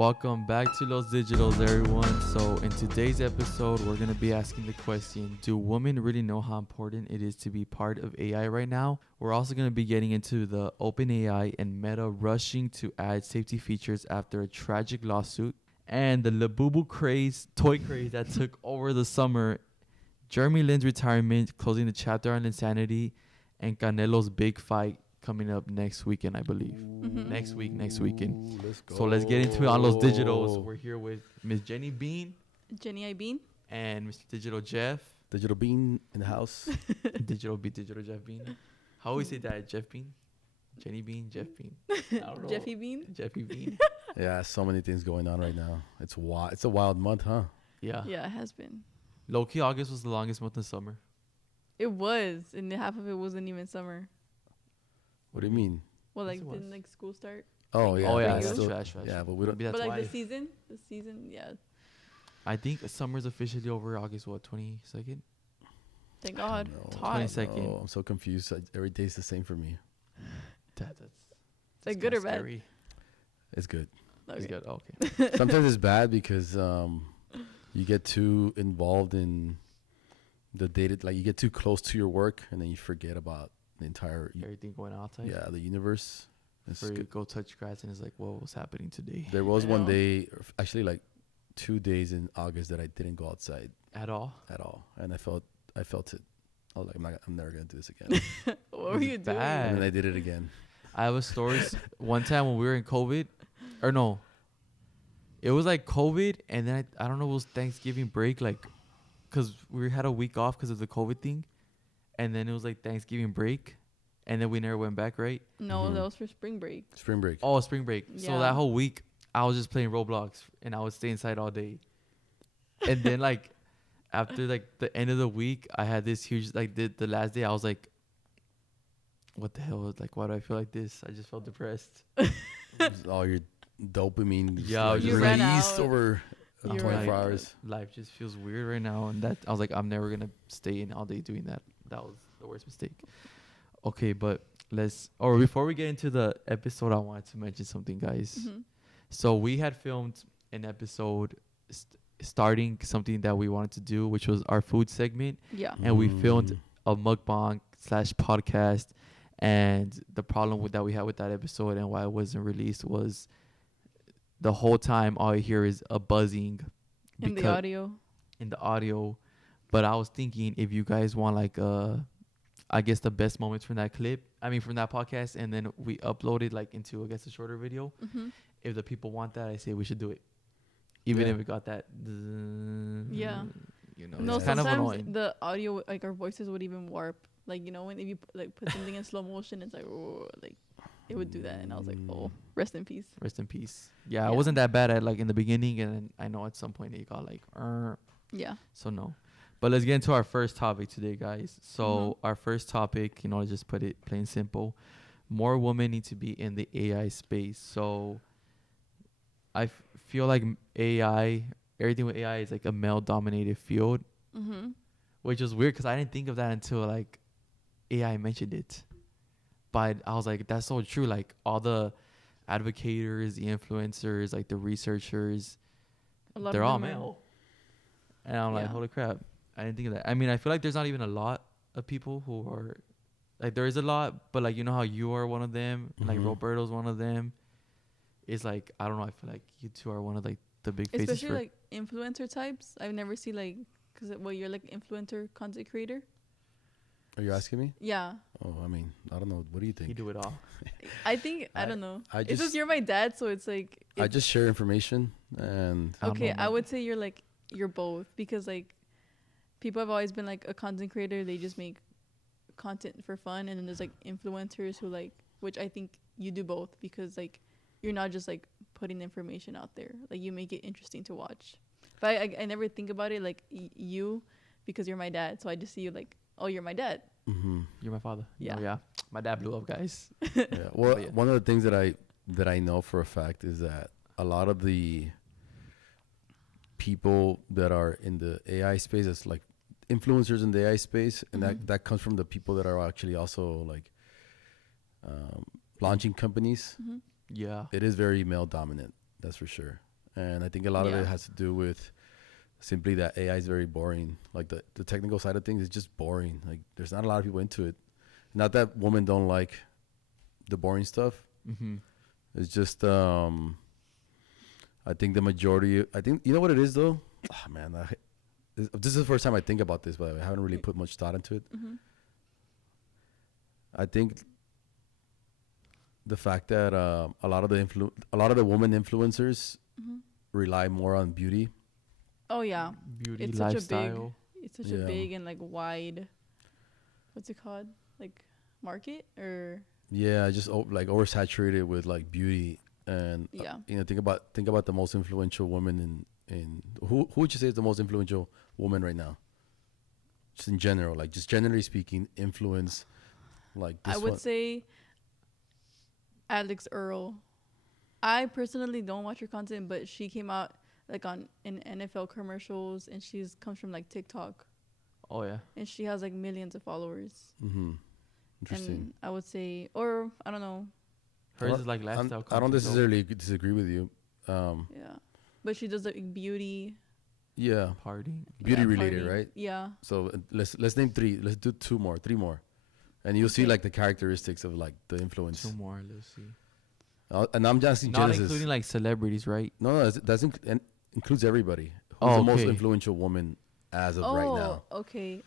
Welcome back to Los Digitals, everyone. So in today's episode, we're going to be asking the question, do women really know how important it is to be part of AI right now? We're also going to be getting into the OpenAI and Meta rushing to add safety features after a tragic lawsuit, and the Labubu craze, toy craze that took over the summer, Jeremy Lin's retirement, closing the chapter on insanity, and Canelo's big fight coming up next weekend, I believe. Next weekend. Let's go. So let's get into it on Los Digitals. We're here with Miss Jenny Bean. Jenny I Bean. And Mr. Digital Jeff. Digital Bean in the house. Digital Jeff Bean. How we say that? Jeff Bean? Jenny Bean? Jeff Bean? I don't know. Jeffy Bean. Jeffy Bean. Yeah, so many things going on right now. It's wild. It's a wild month, huh? Yeah. Yeah, it has been. Low-key, August was the longest month in summer. It was, and half of it wasn't even summer. What do you mean? Well, Yes, like it was. didn't like school start? Oh yeah. Oh, yeah. For That's you? trash. Yeah, but we don't. Maybe that's But like why. the season, yeah. I think summer's officially over August, 22nd? Thank God. know. It's hot. 22nd. Oh, I'm so confused. Every day's the same for me. That's Like good or kinda bad? scary. It's good. It's Okay. good. Okay. Sometimes it's bad because you get too involved in the data. Like you get too close to your work, and then you forget about the entire Everything going outside. the universe. It's Before you good. go touch grass and it's like, what was happening today? There was one know. day, actually like 2 days in August that I didn't go outside At all? at all, and I felt it. I was like, I'm never gonna do this again. What were you doing? bad. And then I did it again. I have a story. One time when we were in COVID, or no, it was like COVID, and then I don't know, it was Thanksgiving break, like, because we had a week off because of the COVID thing, and then it was like Thanksgiving break, and then we never went back, right? No, Mhm. that was for spring break. Spring break. Oh, spring break. So Yeah. that whole week, I was just playing Roblox, and I would stay inside all day. And then, like, after, like, the end of the week, I had this huge, like, the last day, I was like, what the hell? Like, why do I feel like this? I just felt depressed. All your dopamine just, Yeah, like, you ran released out. over You're 24 right. hours. Life just feels weird right now, and that I was like, I'm never gonna stay in all day doing that. That was the worst mistake. Okay, but before we get into the episode, I wanted to mention something, guys. Mhm. So we had filmed an episode starting something that we wanted to do, which was our food segment, Yeah. and we filmed Mm. a mukbang / podcast. And the problem that we had with that episode and why it wasn't released was the whole time all you hear is a buzzing In the because- audio. in the audio. But I was thinking if you guys want like I guess the best moments from that from that podcast, and then we upload it like into I guess a shorter video. Mm-hmm. If the people want that, I say we should do it. Even Yeah. if it got that Yeah. you know, No, it's kind of sometimes annoying. the audio, like our voices would even warp. Like, you know, when if you like put something in slow motion, it's like, oh, like it would do that. And I was like, oh, rest in peace. Rest in peace. Yeah, it Yeah. wasn't that bad at like in the beginning, and then I know at some point it got like Yeah. so no. But let's get into our first topic today, guys. So Mm-hmm. our first topic, just put it plain simple. More women need to be in the AI space. So I feel like everything with AI is like a male-dominated field, Mm-hmm. which is weird because I didn't think of that until like AI mentioned it. But I was like, that's so true. Like all the advocators, the influencers, like the researchers, they're all male. And I'm like, Yeah. holy crap. I didn't think of that. I mean, I feel like there's not even a lot of people who are like, there is a lot, but like, you know how you are one of them, like Mhm. Roberto's one of them. It's like, I don't know. I feel like you two are one of like the big faces Especially for. like influencer types. I've never seen like, because you're like influencer content creator. Are you asking me? Yeah. Oh, I mean, I don't know. What do you You think? do it all. I think, I I- don't know. I It's just just you're my dad, so it's like. I it's- just share information and I don't Okay, know, I man. would say you're both, because like people have always been like a content creator. They just make content for fun, and then there's like influencers who like, which I think you do both, because like you're not just like putting information out there. Like you make it interesting to watch. But I never think about it like you, because you're my dad. So I just see you like, oh, you're my dad. mhm. You're my father. Yeah. Yeah. My dad blew up, guys. Yeah. Well, But yeah. one of the things that I know for a fact is that a lot of the people that are in the AI space, it's like influencers in the AI space, and Mhm. that comes from the people that are actually also like launching companies. Mm-hmm. Yeah. It is very male dominant, that's for sure. And I think a lot of Yeah. it has to do with simply that AI is very boring. Like the technical side of things is just boring. Like there's not a lot of people into it. Not that women don't like the boring stuff. Mm-hmm. It's just I think the majority. I think you know what it is though. Oh, man, this is the first time I think about this, but I haven't really put much thought into it. Mm-hmm. I think the fact that a lot of the women influencers Mm-hmm. rely more on beauty. Oh yeah, Beauty, it's lifestyle. such a Yeah. big and like wide, what's it called, like market or Yeah, just like oversaturated with like beauty and yeah. you know think about the most influential woman in who would you say is the most influential woman right now? Just in general, like just generally speaking, influence like this I would one. say Alex Earl. I personally don't watch her content, but she came out like in NFL commercials, and she's comes from like TikTok, Oh yeah. and she has like millions of followers. Mm-hmm. Interesting. And I would say, or I don't know, Hers is like lifestyle. I don't content, though. necessarily disagree with you. yeah, but she does like beauty, Yeah, Partying. beauty yeah, related, party. right? Yeah, So let's name three. Let's do three more, and you'll see Okay. like the characteristics of like the influence. Two more. Let's see. And I'm just Not Genesis. including like celebrities, right? No, that's includes everybody. Who's Oh, the most okay. influential woman as of right now? okay.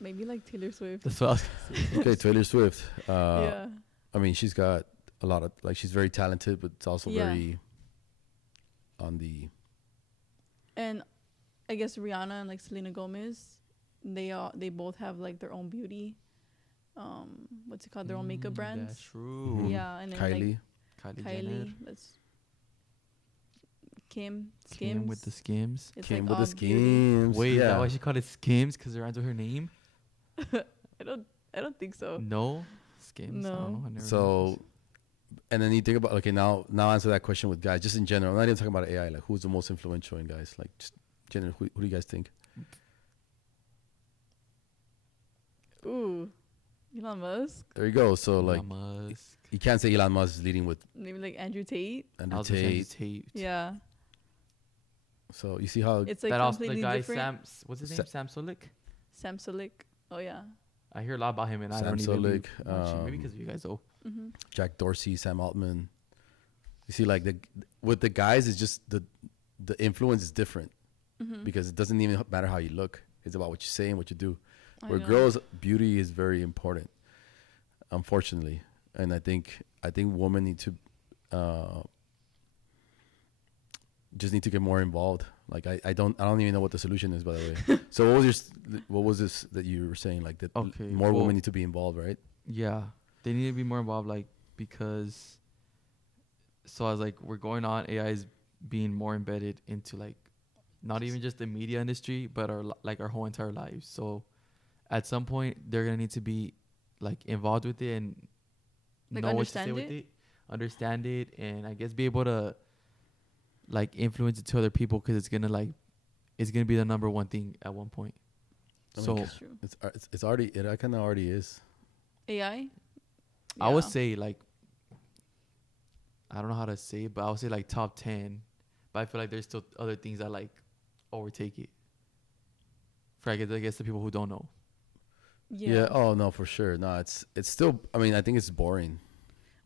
Maybe like Taylor Swift. That's what I was gonna say. Okay, Taylor Swift. Yeah, I mean, she's got a lot of like she's very talented, but it's also Yeah. very on the and I guess Rihanna and like Selena Gomez, they both have like their own beauty. What's it called? Their own makeup brands. That's true. Mhm. Yeah, and then Kylie. Kylie Jenner. Kylie. That's Kim. Skims. Kim with the Skims. It's Came like with the all beauty. schemes. Wait, is yeah. that why she called it Skims? Because it rhymes with her name? I don't think so. No. Skims. I don't No. know. I never So, and then you think about okay, now answer that question with guys, just in general. I'm not even talking about AI. Like, who's the most influential in guys? Like, just general. Who do you guys think? Ooh, Elon Musk. There you go. So like, Elon Musk. you can't say Elon Musk is leading with Maybe like Andrew Tate. Andrew Albert Einstein Tate. Tate. Yeah, So you see how it's like That also the completely guy different. what's his Sa- name? Sam Solik. Samsung. Oh yeah. I hear a lot about him and I Sam don't even Solik, be watching. Maybe because of you guys though. Mm-hmm. Jack Dorsey, Sam Altman. You see, like with the guys, it's just the influence is different Mm-hmm. because it doesn't even matter how you look. It's about what you say and what you do. I Where know. girls, beauty is very important, unfortunately, and I think women need to just need to get more involved. Like I don't even know what the solution is, by the way. So what was this that you were saying? Like that Okay, more well- women need to be involved, right? Yeah, they need to be more involved, like because. So I was like, we're going on. AI is being more embedded into like, not even just the media industry, but our whole entire lives. So, at some point, they're gonna need to be like involved with it and Like, know what to say understand with it? it, understand it, and I guess be able to like influence it to other people because it's gonna be the number one thing at one point. I mean, So That's true. It's already it kind of already is. AI. I would Yeah. say like, I don't know how to say it, but I would say like top 10. But I feel like there's still other things that like overtake it. For I guess the people who don't know. Yeah. Oh no, for sure. No, it's still. I mean, I think it's boring.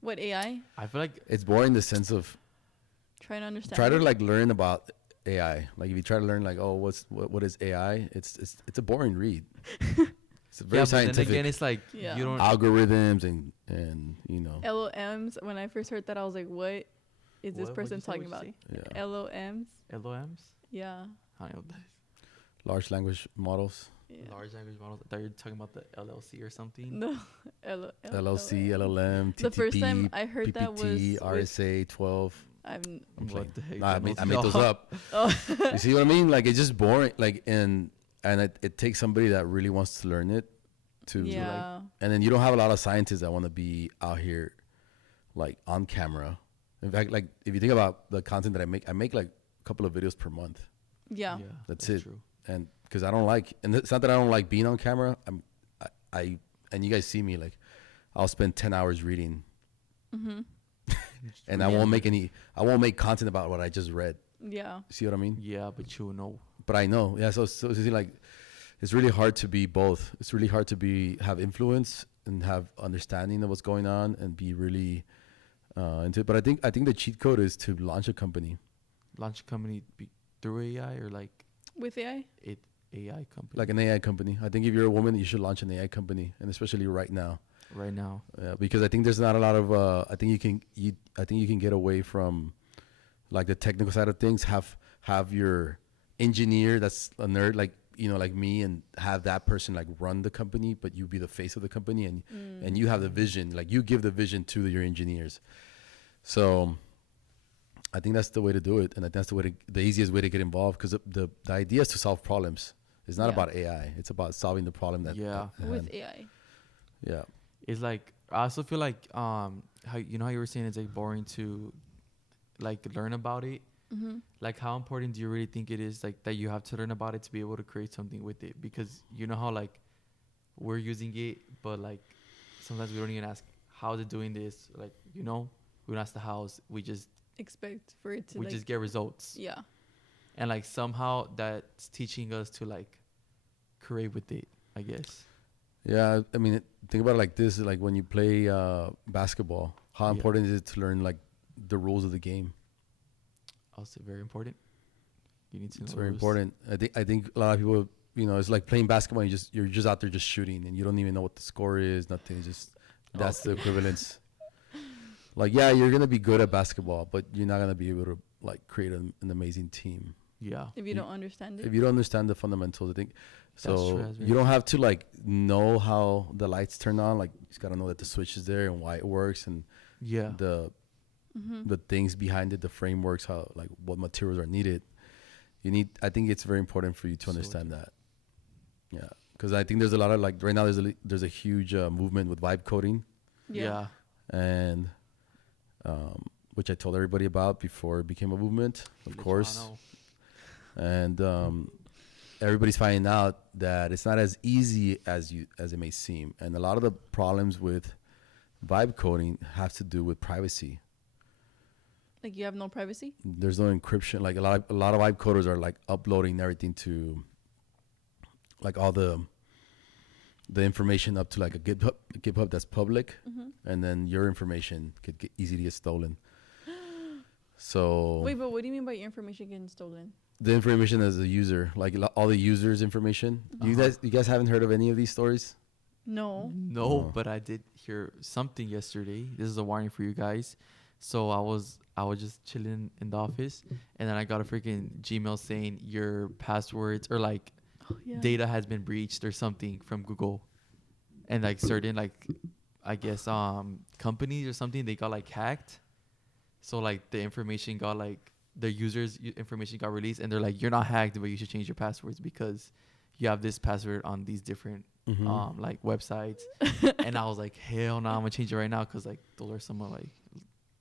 What AI? I feel like It's boring in the sense of Trying to understand. try to it? like learn about AI. Like if you try to learn like, oh, what is AI? It's a boring read. It's very yeah, but then scientific. again, it's like Yeah. you don't. Algorithms and you know. LOMs. When I first heard that, I was like, "What is this What? person What'd talking you about?" say? Yeah. LOMs. LOMs. Yeah. I don't know what that is. Large language models. Yeah. Large language models. I thought you were talking about the LLC or something. No. LLC, LLM, TTP, The first time I heard that was PPT, with- RSA 12. I'm. I'm playing. What the heck? Nah, I That made knows those all. up. Oh. You see what I mean? Like it's just boring. Like and it takes somebody that really wants to learn it to Yeah. and then you don't have a lot of scientists that want to be out here like on camera. In fact, like if you think about the content that I make like a couple of videos per month. Yeah. That's it. True. And because I don't like, and it's not that I don't like being on camera. I and you guys see me like, I'll spend 10 hours reading, Mm-hmm. and I Yeah. won't make content about what I just read. Yeah. See what I mean? Yeah, but you know. But I know. Yeah. So it's like it's really hard to be both. It's really hard to have influence and have understanding of what's going on and be really into it. But I think the cheat code is to launch a company. Launch a company through AI or like With AI? AI company. Like an AI company. I think if you're a woman, you should launch an AI company, and especially right now. Right now. Because I think there's not a lot of. I think you can get away from, like, the technical side of things. Have your engineer that's a nerd, like, you know, like me, and have that person like run the company, but you be the face of the company, and you have the vision. Like, you give the vision to your engineers. So I think that's the way to do it, and I think that's the easiest way to get involved, because the idea is to solve problems. It's not about AI. It's about solving the problem that with AI. Yeah. It's like, I also feel like how how you were saying it's like boring to like learn about it. Mm-hmm. Like, how important do you really think it is, like, that you have to learn about it to be able to create something with it? Because you know how like we're using it, but like sometimes we don't even ask how is it doing this. Like, you know, we don't ask the hows. We just expect for it to we just get results. Yeah. And like somehow that's teaching us to like create with it, I guess. Yeah, I mean, think about it like this: like when you play basketball, how important is it to learn like the rules of the game? I'll say very important. You need to know. It's very important. I think a lot of people, you know, it's like playing basketball. You're just out there just shooting, and you don't even know what the score is. Nothing. It's just that's the equivalence. Like, yeah, you're gonna be good at basketball, but you're not gonna be able to like create an amazing team. Yeah. If you don't understand it. If you don't understand the fundamentals, I think so. True, you don't have to like know how the lights turn on. Like, you just gotta know that the switch is there and why it works, and the things behind it, the frameworks, how, like, what materials are needed. I think it's very important for you to understand that. Yeah, because I think there's a lot of, like, right now there's a huge movement with vibe coding. Yeah. And which I told everybody about before it became a movement, of course. And everybody's finding out that it's not as easy as it may seem, and a lot of the problems with vibe coding have to do with privacy. Like, you have no privacy? There's no encryption. Like, a lot of vibe coders are like uploading everything to, like, all the information up to like a GitHub that's public, and then your information could get easily get stolen. So wait, but what do you mean by your information getting stolen? The information as a user, like all the users' information. You guys haven't heard of any of these stories? No. No, but I did hear something yesterday. This is a warning for you guys. So I was just chilling in the office, and then I got a freaking Gmail saying your passwords or like data has been breached or something from Google, and like certain, like, I guess companies or something, they got like hacked. So like the information got, like, the users' information got released, and they're like, you're not hacked, but you should change your passwords because you have this password on these different like websites. And I was like, hell no, I'm gonna change it right now, because like those are some of like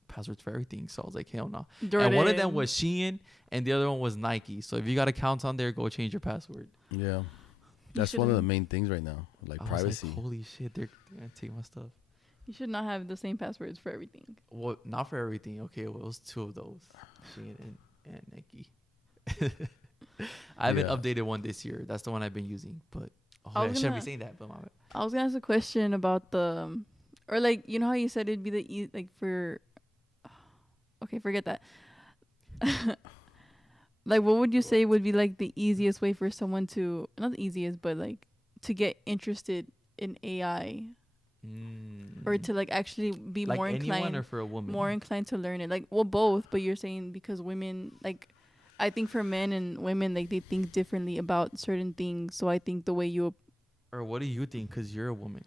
passwords for everything. So I was like, hell no. And one of them was Shein, and the other one was Nike. So if you got accounts on there, go change your password. Yeah, that's one of the main things right now, like privacy. Like, holy shit, they're gonna take my stuff. You should not have the same passwords for everything. Well, not for everything. Okay, well, it was two of those, Shein and Nike. I haven't updated one this year. That's the one I've been using. But I shouldn't be saying that. But I was gonna ask a question about or like, you know how you said it'd be like for. Okay, forget that. Like, what would you say would be like the easiest way for someone to, not the easiest, but like to get interested in AI? Or to like actually be like more inclined, or for a woman? more inclined to learn it. Like, well, both. But you're saying because women, like, I think for men and women, like, they think differently about certain things. So I think the way you. Or what do you think? Because you're a woman.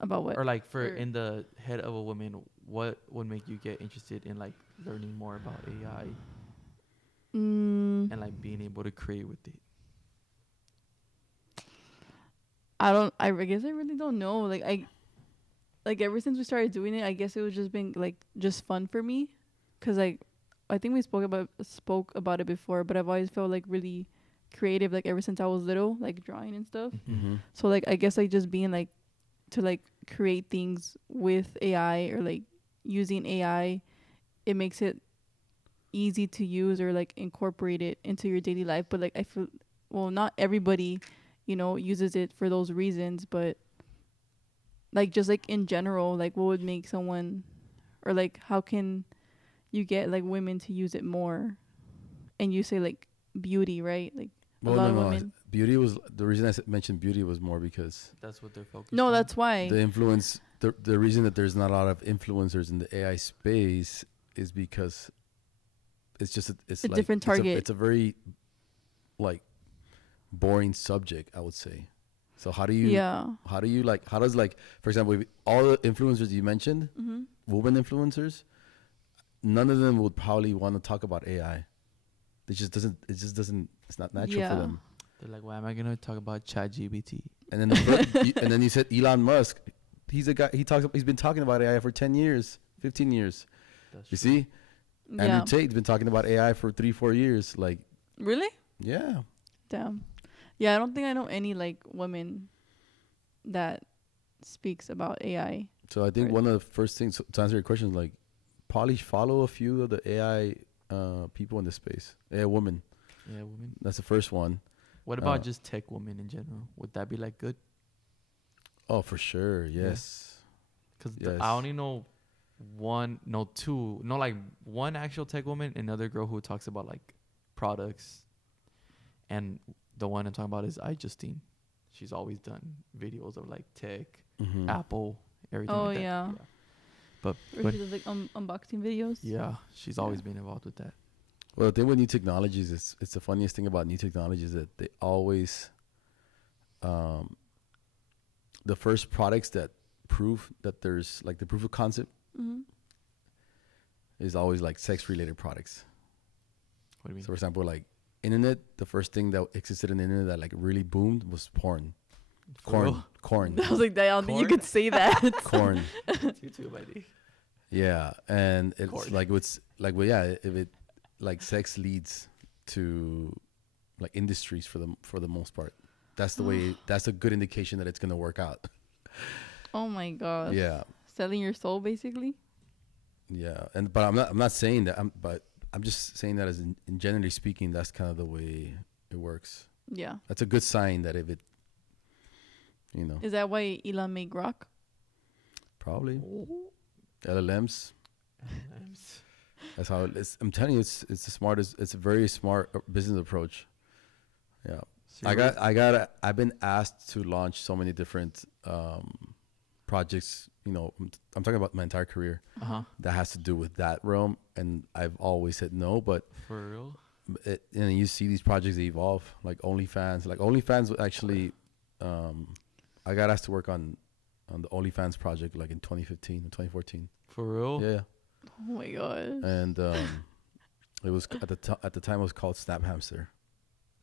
About what? Or like in the head of a woman, what would make you get interested in like learning more about AI and like being able to create with it? I guess I really don't know. Like ever since we started doing it, I guess it was just been like just fun for me, cause like I think we spoke about it before, but I've always felt like really creative, like ever since I was little, like drawing and stuff. So like I guess like just being like to like create things with AI or like using AI, it makes it easy to use or like incorporate it into your daily life. But like I feel, well, not everybody, uses it for those reasons. But like just like in general, like what would make someone, or like how can you get like women to use it more? And you say like beauty, right? Like Well, a lot no, of no. women. Beauty was the reason I mentioned beauty was more because That's what they're focused No, on. that's why. the influence. The reason that there's not a lot of influencers in the AI space is because it's just it's A like different target. It's a very like boring subject, I would say. So how do you how does like, for example, if all the influencers you mentioned, Mm-hmm. women influencers, none of them would probably want to talk about AI. It just doesn't it's not natural for them. They're like, why am I gonna talk about ChatGPT? And then and then you said Elon Musk. He's a guy. He's been talking about AI for 10 years, 15 years. That's You true. see, Yeah. Andrew Tate's been talking about AI for 3-4 years. Like, Really? yeah. Damn. Yeah, I don't think I know any like women that speaks about AI. So I think Right. one of the first things to answer your question is like, probably follow a few of the AI people in this space. AI women. Yeah, women. That's the first one. What about just tech women in general? Would that be like good? Oh, for sure. Yes. Because Yes. I only know like one actual tech woman, another girl who talks about like products, and the one I'm talking about is Justine. She's always done videos of like tech, Mhm. Apple, everything. Oh, like that. yeah. But Or she does like unboxing videos. yeah, she's always been involved with that. Well, the thing with new technologies is it's the funniest thing about new technologies that they always, the first products that prove that there's like the proof of concept Mm-hmm. is always like sex related products. What do you mean? So, for example, like internet, the first thing that existed in the internet that like really boomed was porn. For real? Corn. I was like, I don't think you Corn? could say that. Corn. YouTube ID. Yeah, and it's Corn. like what's like, well, yeah, if it like sex leads to like industries for the most part, that's the way. That's a good indication that it's gonna work out. Oh my gosh. Yeah, Selling your soul, basically. yeah, but I'm not saying that. I'm just saying that as in generally speaking, that's kind of the way it works. Yeah. That's a good sign that if it, Is that why Elon made Grok? probably Oh. LLMs. That's how it is. I'm telling you, it's the smartest. It's a very smart business approach. Yeah. I've been asked to launch so many different projects. I'm talking about my entire career that has to do with that realm, and I've always said no. But For real? you see these projects evolve, like OnlyFans. Like OnlyFans actually, I got asked to work on the OnlyFans project like in 2015 and 2014. For real? Yeah, Oh my gosh. and it was at the time it was called Snap Hamster.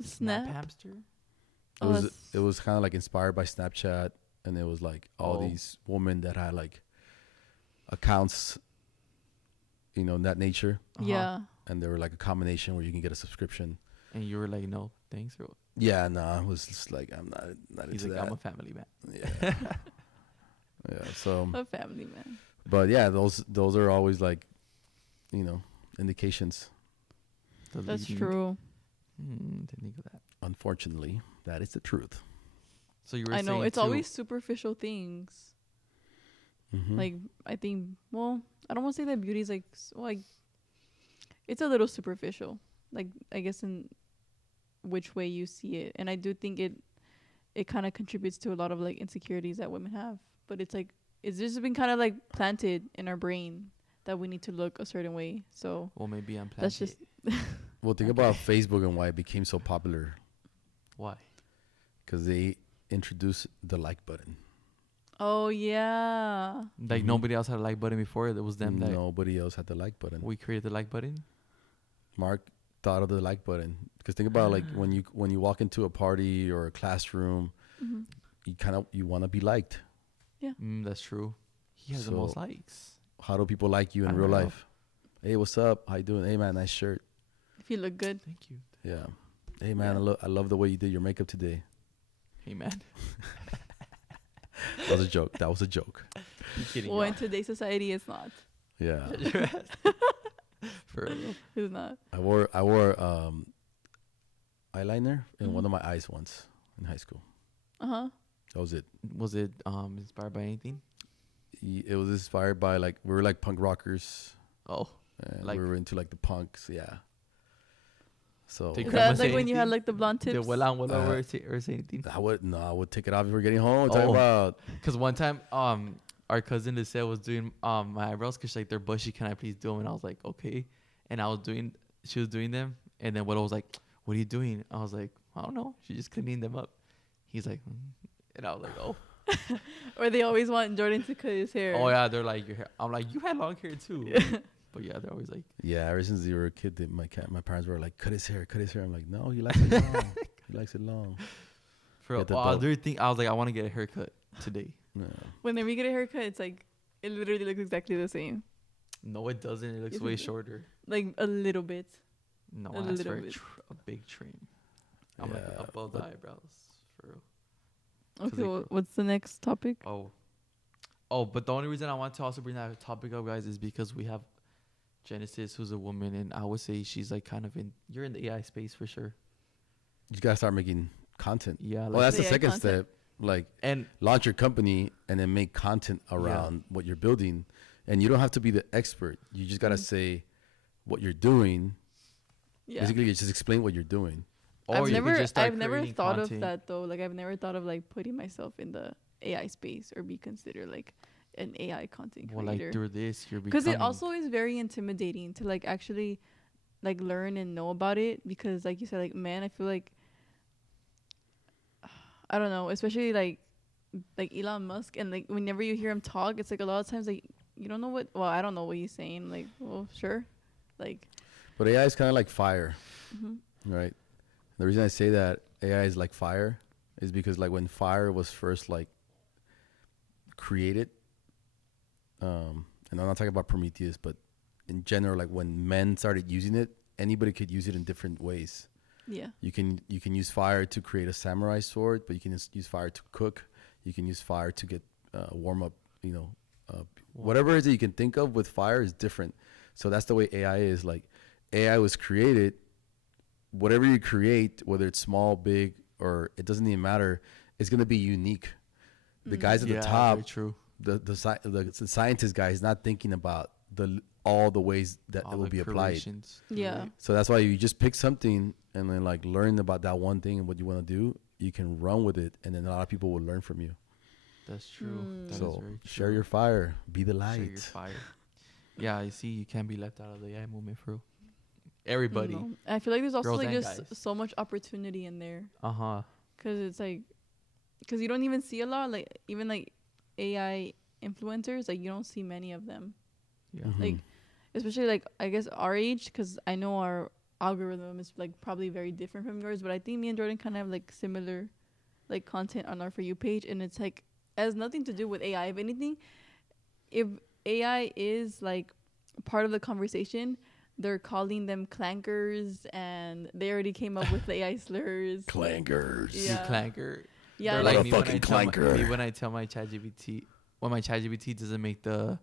Snap. Hamster? It was kind of like inspired by Snapchat, and it was like all these women that had like accounts, in that nature, Yeah. and they were like a combination where you can get a subscription. And you were like, no, thanks. Or Yeah, no, I was just like, I'm not he's into like, that. I'm a family man. Yeah, yeah. So, A family man. but yeah, those are always like, indications. The That's leading- true. Didn't think of that. Unfortunately, that is the truth. So you were I know. saying It's too- always superficial things. Mm-hmm. Like, I think, well, I don't want to say that beauty is like, it's a little superficial. Like, I guess in which way you see it. And I do think it kind of contributes to a lot of like insecurities that women have. But it's like, it's just been kind of like planted in our brain that we need to look a certain way. So Well, maybe I'm planted. that's just, Well, think about Facebook and why it became so popular, Why? because they introduced the like button. oh yeah. Like Mhm. nobody else had a like button before. It was them that Nobody else had the like button. we created the like button. Mark thought of the like button because think about like when you walk into a party or a classroom, Mm-hmm. you want to be liked. That's true. He has the So- most likes. How do people like you in I real don't know. life? Hey, what's up? How you doing? Hey man, nice shirt. If you look good. Thank you. Yeah. Hey man, Yeah. I love the way you did your makeup today. Hey man. That was a joke. That was a joke. You kidding? Well, in y'all. today's society, it's not. Yeah. For real. It's not. I wore eyeliner in one of my eyes once in high school. That was it. Was it inspired by anything? It was inspired by like we were like punk rockers. Oh, And like- we were into like the punks, yeah. So Take Is Grandma that say like when you had anything? like the blonde Did tips? or say anything? I would take it off before getting home. Talking Oh. about Because one time, our cousin Lisette was doing my eyebrows because like they're bushy. Can I please do them? And I was like, okay. And she was doing them. And then Willow was like, what are you doing? I was like, I don't know. She's just cleaning them up. He's like, and I was like, oh. Or they always want Jordan to cut his hair. Oh yeah, they're like your hair. I'm like, you had long hair too. But yeah, they're always like, yeah. Ever since you were a kid, my parents were like, cut his hair. I'm like, no, he likes it long. He likes it long. for Get the I boat. was like, I want to get a haircut today. No. Whenever you get a haircut, it's like it literally looks exactly the same. No, it doesn't. It looks Isn't way it? shorter. Like a little bit. No, A I asked for little bit. a big trim. I'm like Yeah, above the but- eyebrows. For real. Okay, like- well, what's the next topic? Oh, but the only reason I want to also bring that topic up, guys, is because we have Genesis, who's a woman, and I would say she's like kind of you're in the AI space for sure. You gotta start making content. Yeah. Well, Like, that's the AI second content. step. Like and launch your company and then make content around what you're building. And you don't have to be the expert. You just gotta say what you're doing. Yeah. Basically, you just explain what you're doing. or you could just start I've never creating thought content. of that though. Like I've never thought of like putting myself in the AI space or be considered like an AI content Well, like creator. through this, you're Because becoming. it also is very intimidating to like actually like learn and know about it. Because like you said, like man, I feel like I don't know, especially like Elon Musk, and like whenever you hear him talk, it's like a lot of times like you don't know what. Well, I don't know what he's saying. Like, well, sure, like. But AI is kind of like fire, Mhm. right? The reason I say that AI is like fire is because like when fire was first like created, and I'm not talking about Prometheus, but in general, like when men started using it, anybody could use it in different ways. Yeah. You can use fire to create a samurai sword, but you can use fire to cook. You can use fire to get warm up. Whatever it is that you can think of with fire is different. So that's the way AI is. Like AI was created. Whatever you create, whether it's small, big, or it doesn't even matter, it's gonna be unique. The guys at yeah, the top, very true. the scientist guy is not thinking about all the ways that All it will the be applied. creations. Yeah. So that's why you just pick something and then like learn about that one thing and what you want to do. You can run with it, and then a lot of people will learn from you. That's true. Mm. That is So very share true. your fire, be the Share your light. fire. Yeah, you see, you can't be left out of the AI movement, bro. Everybody. No. I feel like there's also Girls like and just guys. so much opportunity in there. Uh-huh. Because it's like, because you don't even see a lot, like even like AI influencers, like you don't see many of them. Yeah. Mhm. Like, especially like I guess our age, because I know our algorithm is like probably very different from yours, but I think me and Jordan kind of have like similar like content on our For You page, and it's like it has nothing to do with AI. If anything, if AI is like part of the conversation, they're calling them clankers, and they already came up with the AI slurs. Clangers. You Yeah. clanker. Yeah, They're What like a me when I fucking tell clanker. me when I tell my ChatGPT, when my ChatGPT doesn't make the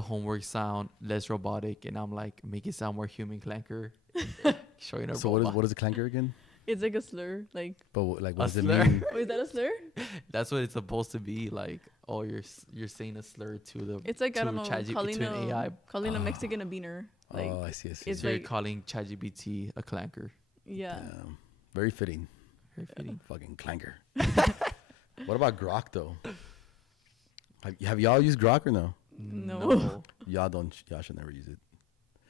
homework sound less robotic, and I'm like, make it sound more human, clanker. Showing a So robot. what is a clanker again? it's like a slur. Like, But like A what does it slur. mean? oh, is that a slur? That's what it's supposed to be. Like, oh, you're saying a slur to the. It's like I to don't know, ChatGPT, to an AI. calling a Mexican a beaner. Like, Oh, I see. it's So you're like- calling ChatGPT a clanker. yeah. Very fitting. Very fitting. Fucking clanker. What about Grok though? Have y'all used Grok or no? No. Y'all should never use it.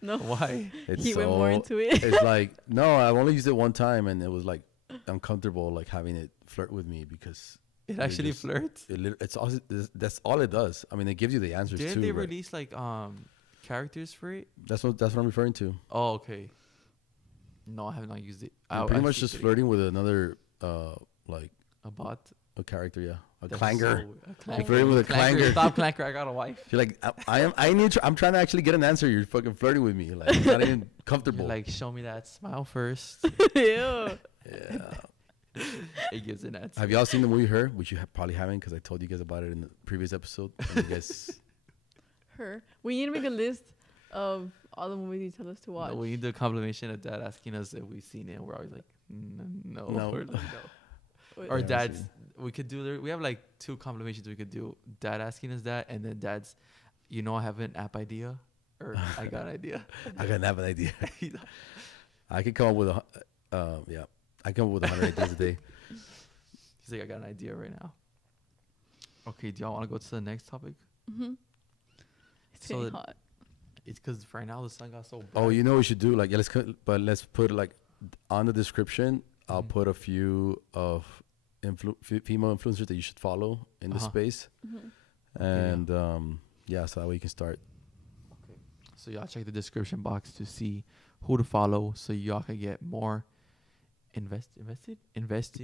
No. Why? It's He went more so- into it. It's like no, I've only used it one time, and it was like uncomfortable, like having it flirt with me because It actually just- flirts. it's all that's all it does. I mean, it gives you the answers Didn't too. they but release like characters for it? that's what I'm referring to. Oh, okay. No, I have not used it. You're pretty much just flirting with another like a bot. a character, yeah, a That's clanger. so- a You're clanker. flirting with a clanger. Stop clanker. I got a wife. You're like I'm trying to actually get an answer. You're fucking flirting with me, like not even comfortable. You're like, show me that smile first. Ew. yeah. It gives an answer. Have y'all seen the movie Her? Which you probably haven't, because I told you guys about it in the previous episode. And you guys, Her. We need to make a list of all the movies you tell us to watch. No, we need the confirmation of dad asking us if we've seen it. We're always like, no. No. Or, like, no. Wait, Or Yeah, dad's. see. We could do. We have like 2 confirmations we could do. Dad asking us that, and then dad's, I have an app idea, or I got an idea. I can have an idea. I could come up with yeah. I come up with 100 ideas a day. He's like, I got an idea right now. Okay, do y'all want to go to the next topic? Mm-hmm. It's So getting the- hot. It's because right now the sun got so bright. Oh, you know what we should do? Like, yeah, let's put like on the description. I'll Mhm. put a few of female influencers that you should follow in the Uh-huh. space, Mm-hmm. and yeah, so that way you can start. So y'all check the description box to see who to follow, so y'all can get more invested.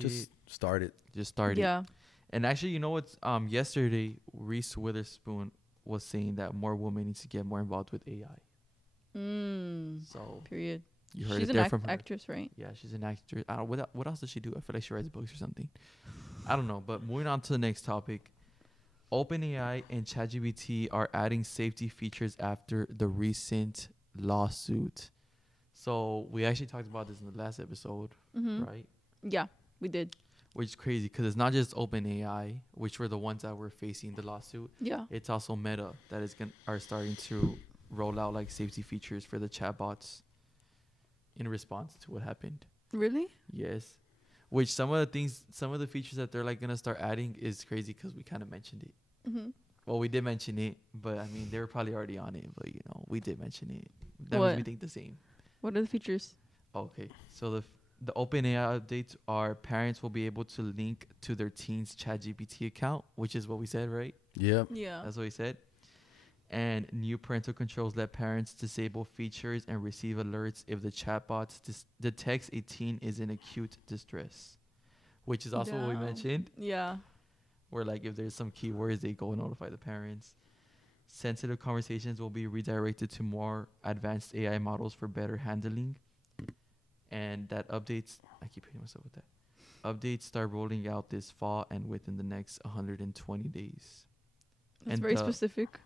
Just start it. Just started. Yeah. And actually, you know what's yesterday Reese Witherspoon was saying that more women need to get more involved with AI. So Period. you heard She's it an there from her. actress, right? Yeah, she's an actress. I don't what else does she do? I feel like she writes books or something. I don't know. But moving on to the next topic. OpenAI and ChatGPT are adding safety features after the recent lawsuit. So we actually talked about this in the last episode, Mm-hmm. right? Yeah, we did. Which is crazy because it's not just OpenAI, which were the ones that were facing the lawsuit. Yeah. It's also Meta that are starting to roll out like safety features for the chatbots in response to what happened. Really? Yes. Which some of the features that they're like gonna start adding is crazy because we kind of mentioned it. Mm-hmm. Well, we did mention it, but I mean they were probably already on it. But we did mention it. That What? makes me think the same. What are the features? Okay, so the OpenAI updates are parents will be able to link to their teen's ChatGPT account, which is what we said, right? Yeah. Yeah. That's what we said. And new parental controls let parents disable features and receive alerts if the chatbots detects a teen is in acute distress, which is also what we Damn. mentioned, Yeah. where like if there's some keywords, they go notify the parents. Sensitive conversations will be redirected to more advanced AI models for better handling. And that updates, I keep hitting myself with that. Updates start rolling out this fall and within the next 120 days. That's And very the- specific.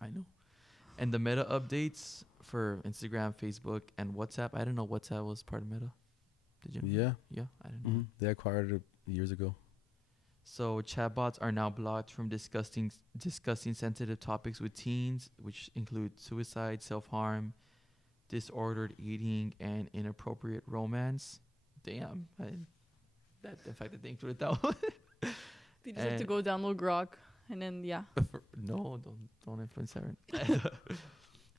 I know. And the Meta updates for Instagram, Facebook, and WhatsApp. I didn't know WhatsApp was part of Meta. Did you know? Yeah. Yeah, I didn't know. Mhm. They acquired it years ago. So chatbots are now blocked from discussing sensitive topics with teens, which include suicide, self-harm, disordered eating, and inappropriate romance. Damn. The fact that they included that one. They just have to And- go download Grok and then yeah. No, don't influence her.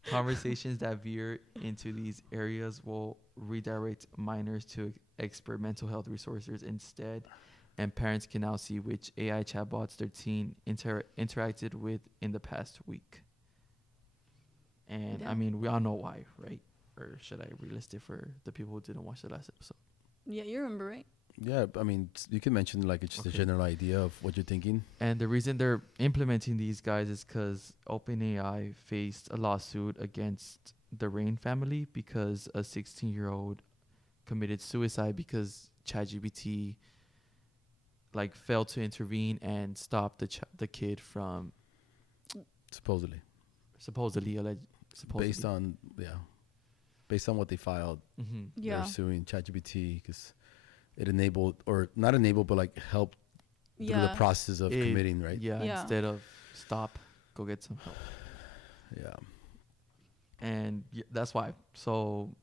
Conversations that veer into these areas will redirect minors to expert mental health resources instead, and parents can now see which AI chatbots their teen interacted with in the past week. And I Yeah. mean, we all know why, right? Or should I relist it for the people who didn't watch the last episode? Yeah, you remember, right? Yeah, I mean, you can mention like it's just a Okay. general idea of what you're thinking. And the reason they're implementing these guys is because OpenAI faced a lawsuit against the Rain family because a 16-year-old committed suicide because ChatGPT like failed to intervene and stop the kid from Supposedly, supposedly based on what they filed, Mm-hmm. Yeah. they're suing ChatGPT because it enabled, or not enabled, but like helped through the process of committing, right? Yeah, Yeah. instead of stop, go get some help. Yeah. And that's why. So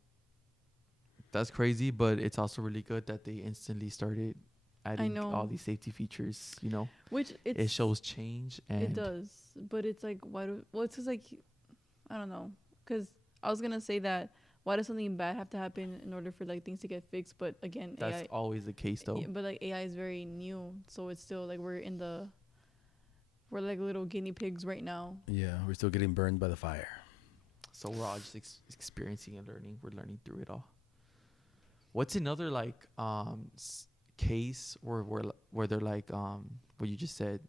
that's crazy, but it's also really good that they instantly started adding know. all these safety features. Which It shows change, and it does, but it's like it's just like I don't know, because I was gonna say that why does something bad have to happen in order for like things to get fixed? But again, that's AI, always the case, though. yeah, but like AI is very new, so it's still like we're like little guinea pigs right now. Yeah, we're still getting burned by the fire. So we're all just experiencing and learning. We're learning through it all. What's another like case where they're like what you just said?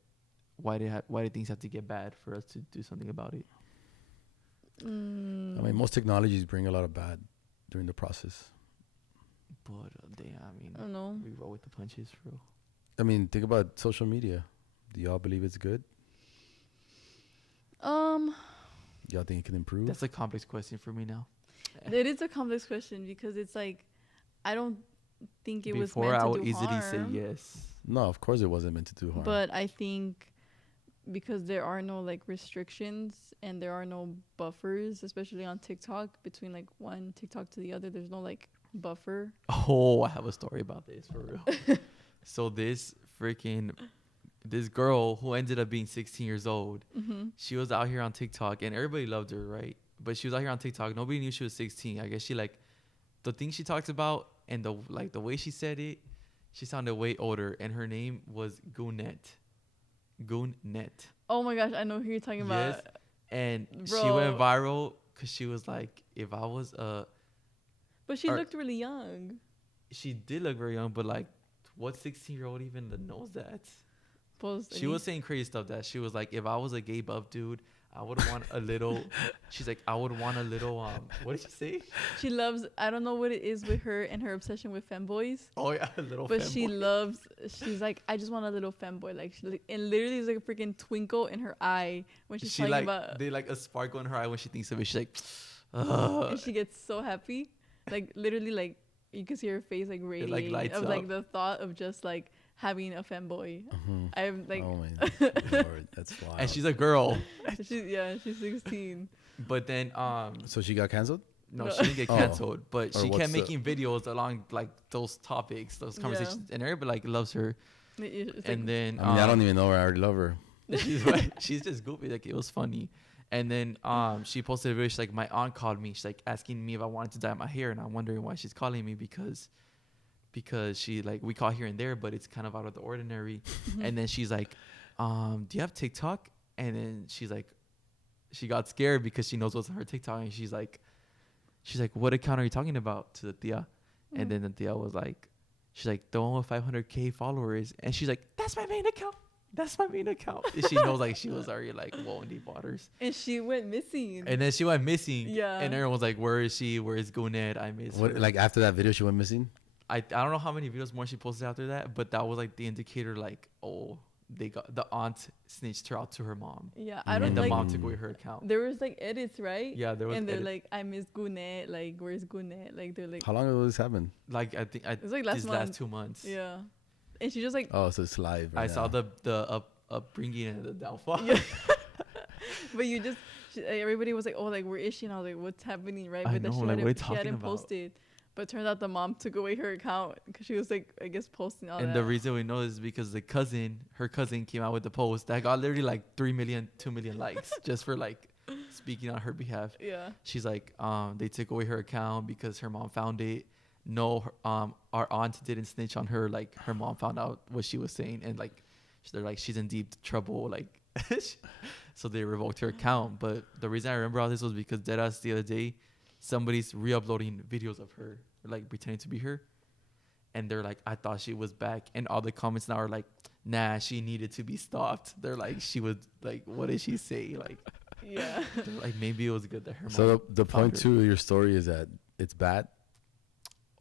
Why did things have to get bad for us to do something about it? I mean, most technologies bring a lot of bad during the process. But damn, I mean, I don't know. we roll with the punches, bro. I mean, think about social media. Do y'all believe it's good? Y'all think it can improve? That's a complex question for me now. It is a complex question because it's like, I don't think it was Before meant I to would do easily say harm. yes. No, of course it wasn't meant to do harm. But I think because there are no like restrictions and there are no buffers, especially on TikTok, between like one TikTok to the other, there's no like buffer. Oh, I have a story about this for real. So this girl who ended up being 16 years old, she was out here on TikTok and everybody loved her, right? But she was out here on TikTok. Nobody knew she was 16. I guess she like the things she talks about and the way she said it, she sounded way older. And her name was Goonet. Oh my gosh, I know who you're talking about. Yes. And Bro. she went viral because she was like, if I was But she looked really young. she did look very young, but like, what 16-year-old even knows that? She was saying crazy stuff that she was like, if I was a gay buff dude, I would want a little. She's like, I would want a little. What did she say? She loves. I don't know what it is with her and her obsession with femboys. Oh yeah, a little. But femboy. she loves. She's like, I just want a little femboy. Like, and literally, there's like a freaking twinkle in her eye when she's talking like, about. they like a sparkle in her eye when she thinks of it. She's like, and she gets so happy, like literally, like you can see her face like radiate lights of up. like the thought of just like having a femboy. I'm like, oh my Lord, that's wild. and she's a girl. she's 16. But then So she got canceled? no, she didn't get canceled, but Or she what's kept the- making videos along like those topics, those conversations, and everybody like loves her. It's And like, then I mean, I don't even know her. I already love her. she's just goofy. Like it was funny. And then she posted a video. She's like, my aunt called me. She's like asking me if I wanted to dye my hair, and I'm wondering why she's calling me because she like we call here and there, but it's kind of out of the ordinary. And then she's like, do you have TikTok? And then she's like, she got scared because she knows what's on her TikTok, and she's like, what account are you talking about to the tia? And then the tia was like, she's like, the one with 500K followers, and she's like, that's my main account. That's my main account. And she knows like she was already like well in deep waters. and she went missing. And then she went missing. Yeah. And everyone was like, where is she? Where is Guned? I miss What, her. like after that video, she went missing? I don't know how many videos more she posted after that, but that was like the indicator like, oh, the aunt snitched her out to her mom. Yeah, I And don't the like. mom took away her account. There was like edits, right? Yeah, there was And they're edit. like, I miss Gunet. Like, where's Gunet? Like, they're like, How long ago this happened? Like I think was like last these month. last 2 months. yeah. And she just like, Oh, so it's live. I right saw now. the upbringing and the downfall. Yeah. but you just, everybody was like, oh, like, where is she? And I was like, what's happening, right? I But then know, she like, what are you hadn't, she talking hadn't about? posted. But turns out the mom took away her account because she was like, I guess, posting all And that. the reason we know is because her cousin came out with the post that got literally like 3 million, 2 million likes just for like speaking on her behalf. Yeah. She's like, they took away her account because her mom found it. No, our aunt didn't snitch on her. Like her mom found out what she was saying, and like they're like, she's in deep trouble. Like, so they revoked her account. But the reason I remember all this was because deadass the other day, somebody's re-uploading videos of her, like pretending to be her, and they're like, I thought she was back, and all the comments now are like, nah, she needed to be stopped. They're like, she was like, what did she say? Like, Yeah. they're like maybe it was good that her mom. So the found point her. two of your story is that it's bad.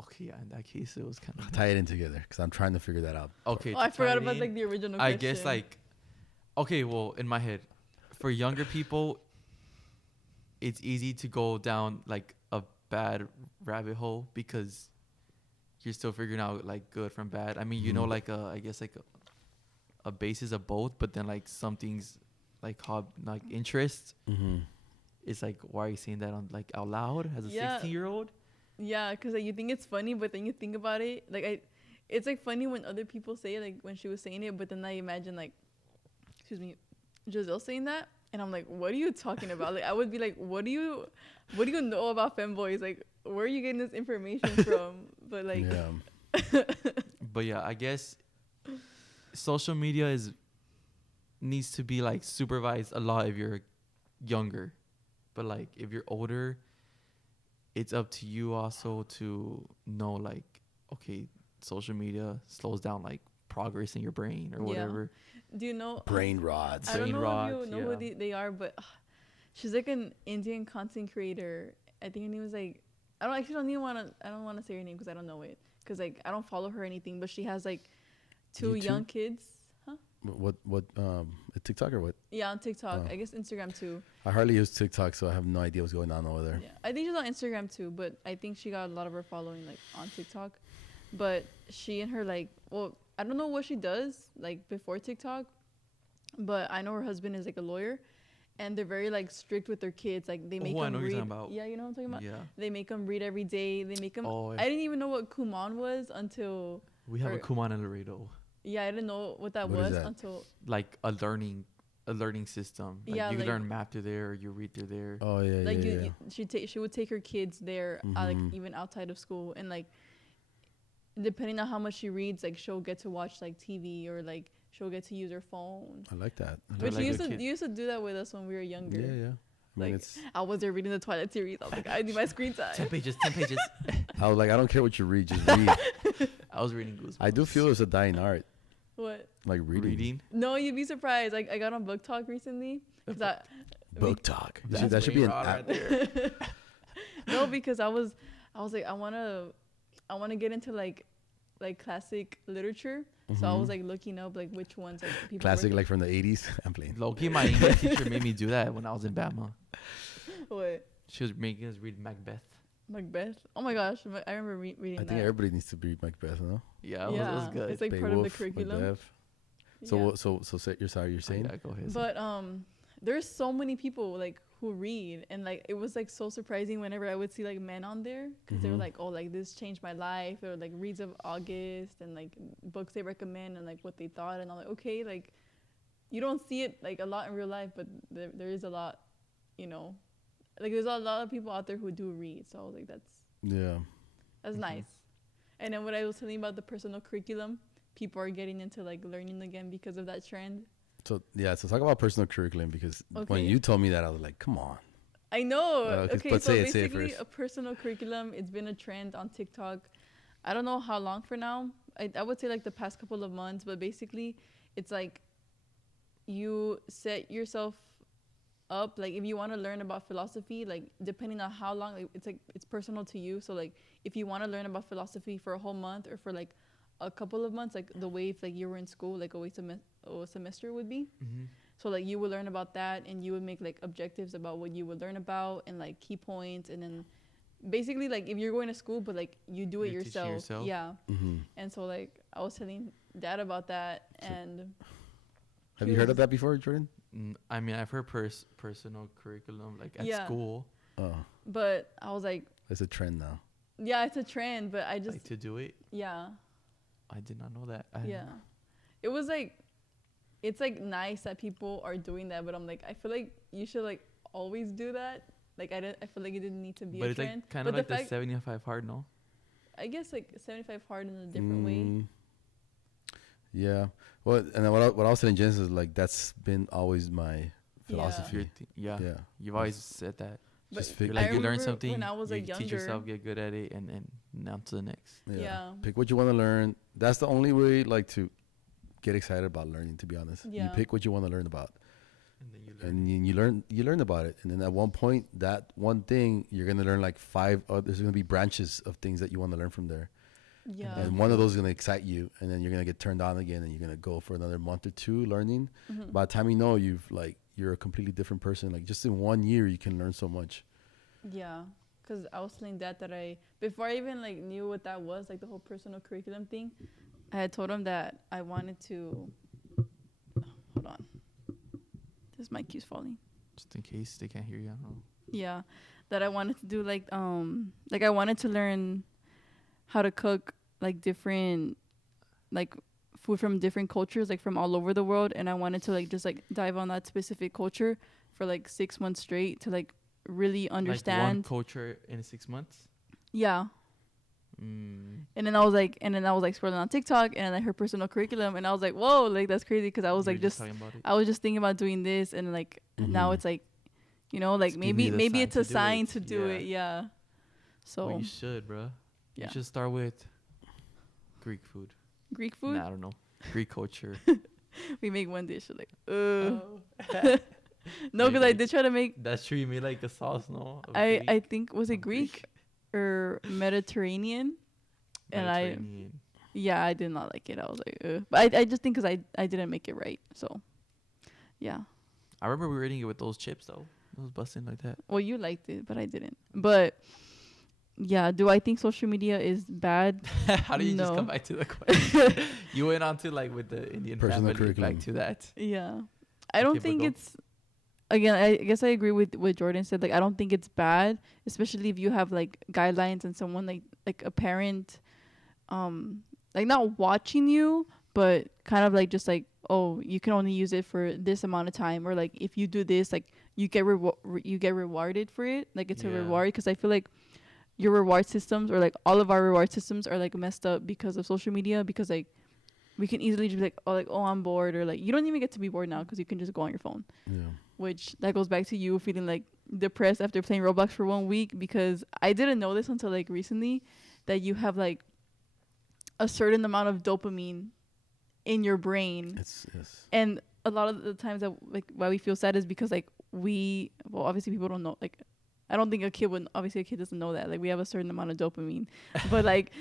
Okay, yeah, in that case, it was kind of Tie it in together because I'm trying to figure that out. okay. Oh, I to forgot tie about in, like the original I question. guess like, okay, well, in my head, for younger people, it's easy to go down like a bad rabbit hole because you're still figuring out like good from bad. I mean, you know, like I guess like a basis of both, but then like some things like like interest. It's like, why are you saying that on like out loud as a Yeah. 16-year-old? Yeah, because like you think it's funny, but then you think about it, like it's like funny when other people say it, like when she was saying it, but then I imagine like, excuse me, Giselle saying that, and I'm like, what are you talking about? Like I would be like, what do you know about femboys? Like where are you getting this information from? But like, Yeah. But yeah, I guess social media needs to be like supervised a lot if you're younger, but like if you're older, it's up to you also to know like, okay, social media slows down like progress in your brain or Yeah. whatever. do you know? Brain rods. I don't Brain know rot, if you know yeah. who they are, but she's like an Indian content creator. I think her name was like, I don't want to say her name because I don't know it, because like I don't follow her or anything, but she has like two YouTube? young kids. Huh? What TikTok or what? Yeah, on TikTok. Oh. I guess Instagram too. I hardly use TikTok, so I have no idea what's going on over there. Yeah, I think she's on Instagram too, but I think she got a lot of her following like on TikTok. But she and her like, well, I don't know what she does like before TikTok, but I know her husband is like a lawyer, and they're very like strict with their kids. Like they make I them know what you're read. talking about. Yeah, you know what I'm talking about. Yeah. They make them read every day. They make them. Oh, I didn't even know what Kuman was until. we have or- a Kuman and Laredo, Yeah, I didn't know what that What is was that? until. like a learning system. Like Yeah, you like- learn math through there, or you read through there. Oh yeah, Like yeah. she would take her kids there, like Mhm. even outside of school, and like depending on how much she reads, like she'll get to watch like TV or like she'll get to use her phone. I like that. I Which like you a used to kid. you used to do that with us when we were younger. Yeah, yeah. I mean, Like, it's. I was there reading the Twilight series. I was like, I need my screen 10 time. pages, 10 pages. I was like, I don't care what you read, just read. I was reading Goosebumps. I do feel it's a dying art, What? like reading. No, you'd be surprised. Like I got on Book Talk recently. 'Cause Book talk. That's That should be an brain rot app. right there. no, because I was like I wanna get into like classic literature. So I was like looking up like which ones like people Classic, were- like from the 80s. I'm playing. Low-key, my English teacher made me do that when I was in Bama. what She was making us read Macbeth. Macbeth. Oh my gosh, I remember reading I that. think everybody needs to read Macbeth, no? Yeah, it was good. It's like part of the Beowulf, curriculum. Macbeth. Yeah. So say, you're saying? Yeah, go ahead. But there's so many people like who read, and like it was like so surprising whenever I would see like men on there, because they were like, oh, like this changed my life, or like reads of August, and like books they recommend, and like what they thought, and I'm like, okay, like you don't see it like a lot in real life, but there is a lot, you know, like there's a lot of people out there who do read. So I was like, Yeah. that's nice. And then what I was telling you about the personal curriculum, people are getting into like learning again because of that trend. So talk about personal curriculum, because when Okay. you told me that, I was like, come on. I know. Okay, Okay, but so say it basically first. a personal curriculum, it's been a trend on TikTok. I don't know how long for now. I would say like the past couple of months, but basically it's like you set yourself up, like if you want to learn about philosophy, like depending on how long, like, it's personal to you. So like if you want to learn about philosophy for a whole month or for like a couple of months, like the way if like you were in school, like a semester would be. So like you would learn about that, and you would make like objectives about what you would learn about, and like key points, and then basically like if you're going to school, but like you do it You're teaching yourself. yourself? Yeah. Mm-hmm. And so like I was telling Dad about that, and Have you heard of that before, Jordan? I mean, I've heard personal curriculum like at Yeah. school, Oh, but I was like, it's a trend now. yeah, it's a trend, but I just like to do it. yeah. I did not know that. Yeah. It was like, it's like nice that people are doing that, but I'm like, I feel like you should like always do that. Like I feel like it didn't need to be But a it's trend. like kind of But like the 75 hard, no? I guess like 75 hard in a different way. Mm, yeah. Well, and then what I was telling Genesis is like that's been always my philosophy. Yeah. Yeah. You've always said that. But Just You're fig- like I you learn remember something, when I was you like teach younger. yourself, get good at it, and now to the next. Yeah. Pick what you want to learn. That's the only way, like, to get excited about learning. To be honest, you Yeah. pick what you want to learn about, And then you learn. and you learn about it. And then at one point, that one thing you're gonna learn like five. There's gonna be branches of things that you want to learn from there. Yeah. And one of those is gonna excite you, and then you're gonna get turned on again, and you're gonna go for another month or two learning. Mhm. By the time you know, you're a completely different person. Like just in 1 year, you can learn so much. Yeah. Because I was telling Dad that before I even like knew what that was, like the whole personal curriculum thing, I had told him that I wanted to, hold on. This mic keeps falling. Just in case they can't hear you. I don't know. Yeah. That I wanted to do like I wanted to learn how to cook like different like food from different cultures, like from all over the world, and I wanted to like just like dive on that specific culture for like 6 months straight to like really Like one understand. culture in 6 months. Yeah. Mm. And then I was like scrolling on TikTok, and I heard personal curriculum, and I was like, whoa, like that's crazy, because I was You like were just talking about it. I was just thinking about doing this, and like now Mhm. it's like, you know, like It's giving you maybe the it's a sign sign to to do do it. it. Yeah. So Well, you should, bro. yeah. You should start with Greek food. Greek food. Nah, I don't know. Greek culture. We make one dish like Oh. no, because I Maybe. did try to make. That's true. You made like a sauce, no? Of I Greek? think was it Of Greek or Mediterranean? And Mediterranean. Yeah, I did not like it. I was like, ugh. But I just think because I didn't make it right. So, yeah. I remember we were eating it with those chips though. It was busting like that. Well, you liked it, but I didn't. But yeah, do I think social media is bad? How do you just No. come back to the question? You went on to like with the Indian Personal family curriculum. back to that. Yeah. I don't Okay, but think go. it's again, I guess I agree with what Jordan said. Like I don't think it's bad, especially if you have like guidelines and someone like a parent like not watching you, but kind of like just like, oh, you can only use it for this amount of time, or like if you do this, like you get rewarded for it. Like it's a Yeah. reward, because I feel like your reward systems, or like all of our reward systems, are like messed up because of social media, because like we can easily just be like, oh, I'm bored, or like you don't even get to be bored now because you can just go on your phone. Yeah. Which that goes back to you feeling like depressed after playing Roblox for 1 week, because I didn't know this until like recently, that you have like a certain amount of dopamine in your brain. Yes. And a lot of the times that like why we feel sad is because like well, obviously people don't know, like I don't think a kid doesn't know that, like we have a certain amount of dopamine. But like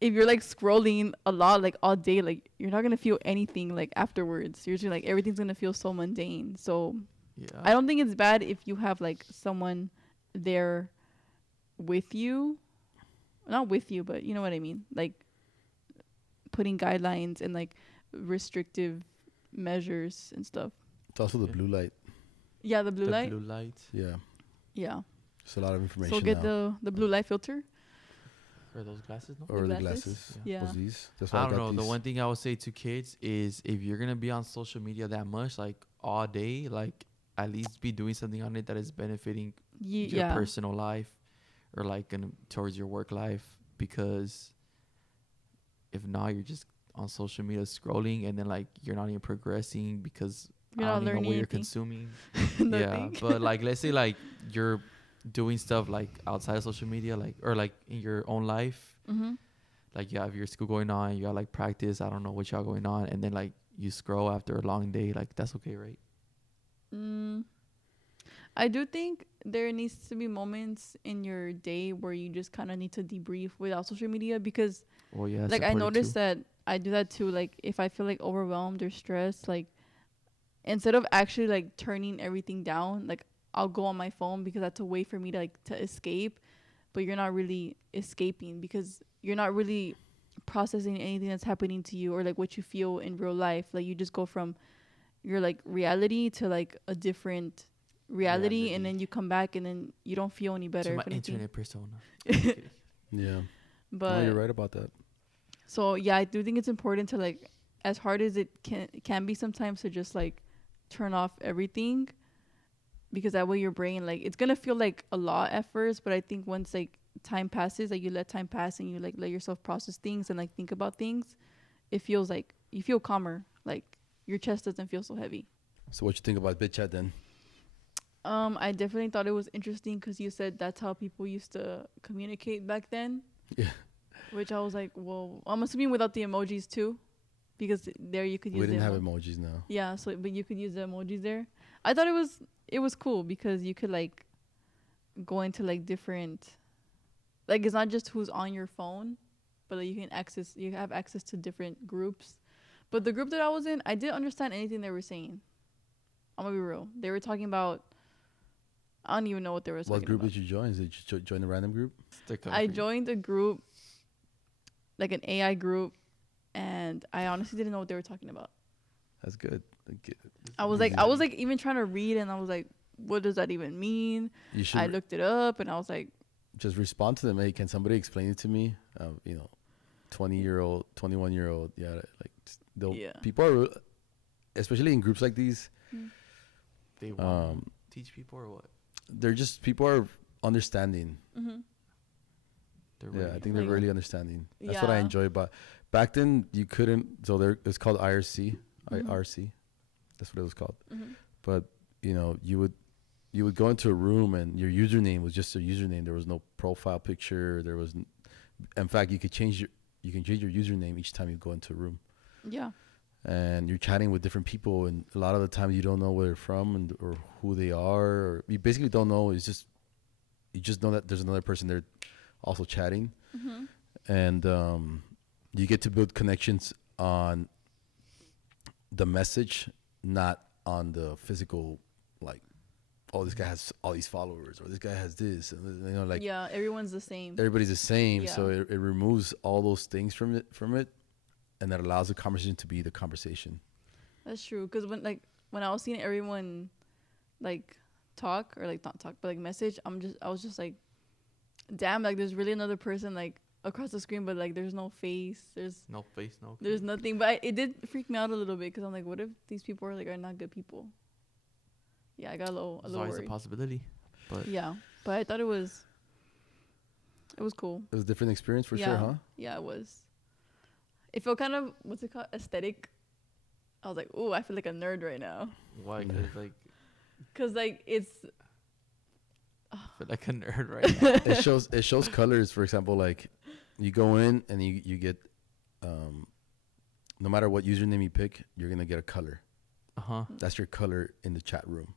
if you're like scrolling a lot, like all day, like you're not gonna feel anything like afterwards. You're just like, everything's gonna feel so mundane. So Yeah. I don't think it's bad if you have like someone there with you, not with you, but you know what I mean, like putting guidelines and like restrictive measures and stuff. It's also the Yeah. blue light. Yeah, the blue light. Blue light Yeah. Yeah. It's a lot of information So get now. the blue light filter. or those glasses. No. Or the glasses? glasses. Yeah. Those these. That's why I don't got know. The these. one thing I would say to kids is if you're gonna be on social media that much, like all day, like at least be doing something on it that is benefiting your Yeah. personal life, or like towards your work life. Because if not, you're just on social media scrolling, and then like you're not even progressing because You're I not don't even know learning what you're anything. consuming. Yeah, Nothing. but like let's say like you're doing stuff like outside of social media, like or like in your own life. Mm-hmm. Like you have your school going on, you got like practice, I don't know what y'all going on, and then like you scroll after a long day, like that's okay, right? I do think there needs to be moments in your day where you just kind of need to debrief without social media, because Well, yeah, it's like I important noticed too. that I do that too. Like if I feel like overwhelmed or stressed, like instead of actually like turning everything down, like I'll go on my phone, because that's a way for me to like to escape. But you're not really escaping, because you're not really processing anything that's happening to you or like what you feel in real life. Like you just go from your like reality to like a different reality, and then you come back and then you don't feel any better. To my if anything. internet persona. Just kidding. Yeah. But No, you're right about that. so yeah, I do think it's important to like, as hard as it can be sometimes, to just like turn off everything, because that way your brain, like, it's gonna feel like a lot at first, but I think once like time passes, like you let time pass and you like let yourself process things and like think about things, it feels like you feel calmer, like your chest doesn't feel so heavy. So what you think about BitChat then? I definitely thought it was interesting because you said that's how people used to communicate back then. Yeah. Which I was like, well, I'm assuming without the emojis too, because there you could use. We didn't the have emojis now. Yeah, so but you could use the emojis there. I thought it was cool because you could like go into like different, like it's not just who's on your phone, but like you have access to different groups. But the group that I was in, I didn't understand anything they were saying. I'm gonna be real. They were talking about, I don't even know what they were talking What group about. did you join? Did you join a random group? I joined a group, like an AI group, and I honestly didn't know what they were talking about. That's good. I was like even trying to read, and I was like, what does that even mean? You should I looked it up, and I was like, just respond to them. Hey, can somebody explain it to me? 20-year-old, 21-year-old. Yeah, like Yeah. people are, especially in groups like these, They want to teach people or what? they're just people are understanding. They're Yeah, I really think they're Like- really understanding. That's what I Yeah. enjoy. But back then you couldn't. So there, it's called IRC. IRC. That's what it was called. But you would go into a room and your username was just a username. There was no profile picture. There was, in fact, you can change your username each time you go into a room. yeah, And you're chatting with different people, and a lot of the times you don't know where they're from or who they are, or you basically don't know. It's just you just know that there's another person there also chatting. and you get to build connections on the message, not on the physical, like, oh, this guy has all these followers, or this guy has this, and you know, like, yeah, everyone's the same. everybody's the same. So Yeah. it removes all those things from it, and that allows the conversation to be the conversation. That's true. Because when I was seeing everyone like talk, or like not talk but like message, I was just like, damn, like there's really another person like across the screen, but like there's no face, No face, no. there's nothing. But it did freak me out a little bit, because I'm like, what if these people are not good people? Yeah, I got a little There's always worried. a possibility, but Yeah, but I thought it was cool. It was a different experience for Yeah. sure, huh? Yeah, it was. It felt kind of, what's it called, aesthetic. I was like, ooh, I feel like a nerd right now. why? Yeah. 'Cause, like, Cause like it's I feel like a nerd right now. It shows colors. For example, like you go in and you get no matter what username you pick, you're gonna get a color. That's your color in the chat room.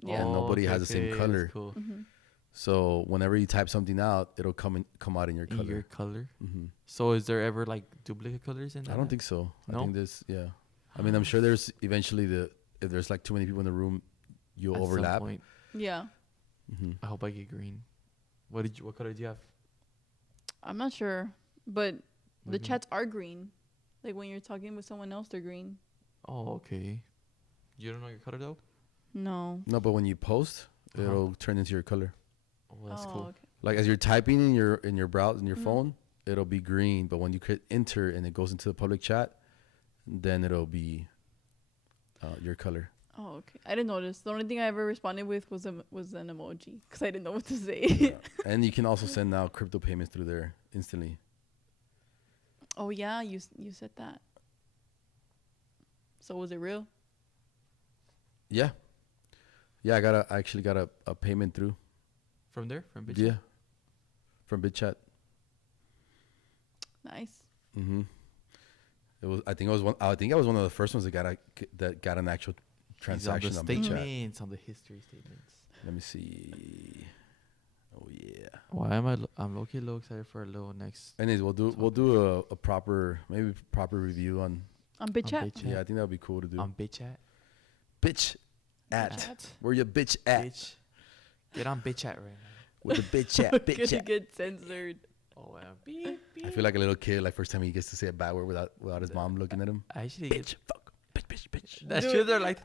yeah. And nobody has the same that's color. Cool. Mhm. So whenever you type something out, it'll come out in your In color. your color. Hmm. So is there ever like duplicate colors in that? I don't think so. No? I think this, yeah. I mean, I'm sure there's eventually if there's like too many people in the room, you'll At some overlap. point. Yeah. Hmm. I hope I get green. What color did you have? I'm not sure, but What the do you mean? chats are green. Like when you're talking with someone else, they're green. Oh, okay. You don't know your color though? No. No, but when you post, Uh-huh. it'll turn into your color. Oh, that's oh, cool. okay. Like as you're typing in your browser in your Mhm. phone, it'll be green. But when you hit enter and it goes into the public chat, then it'll be your color. Oh, okay. I didn't notice. The only thing I ever responded with was an emoji, because I didn't know what to say. Yeah. And you can also send now crypto payments through there instantly. Oh yeah, you said that. So was it real? Yeah. Yeah, I actually got a payment through. From there? From BitChat? Yeah. From BitChat. Nice. Mm-hmm. I think I was one of the first ones that got an actual transaction He's on on the BitChat. statements, on the history statements. Let me see. Oh yeah. Why am I'm low-key a little excited for a little next. Anyways, we'll do a proper review on. On BitChat? BitChat. Yeah, I think that would be cool to do. On BitChat. Bitch at BitChat? where your bitch at Bitch. Get on BitChat right now. with the bitch at bitch Gonna at. get censored. Oh, wow. Beep, beep. I feel like a little kid, like first time he gets to say a bad word without his mom looking at him. I actually Bitch, get. fuck, bitch. That's Dude, true. They're like.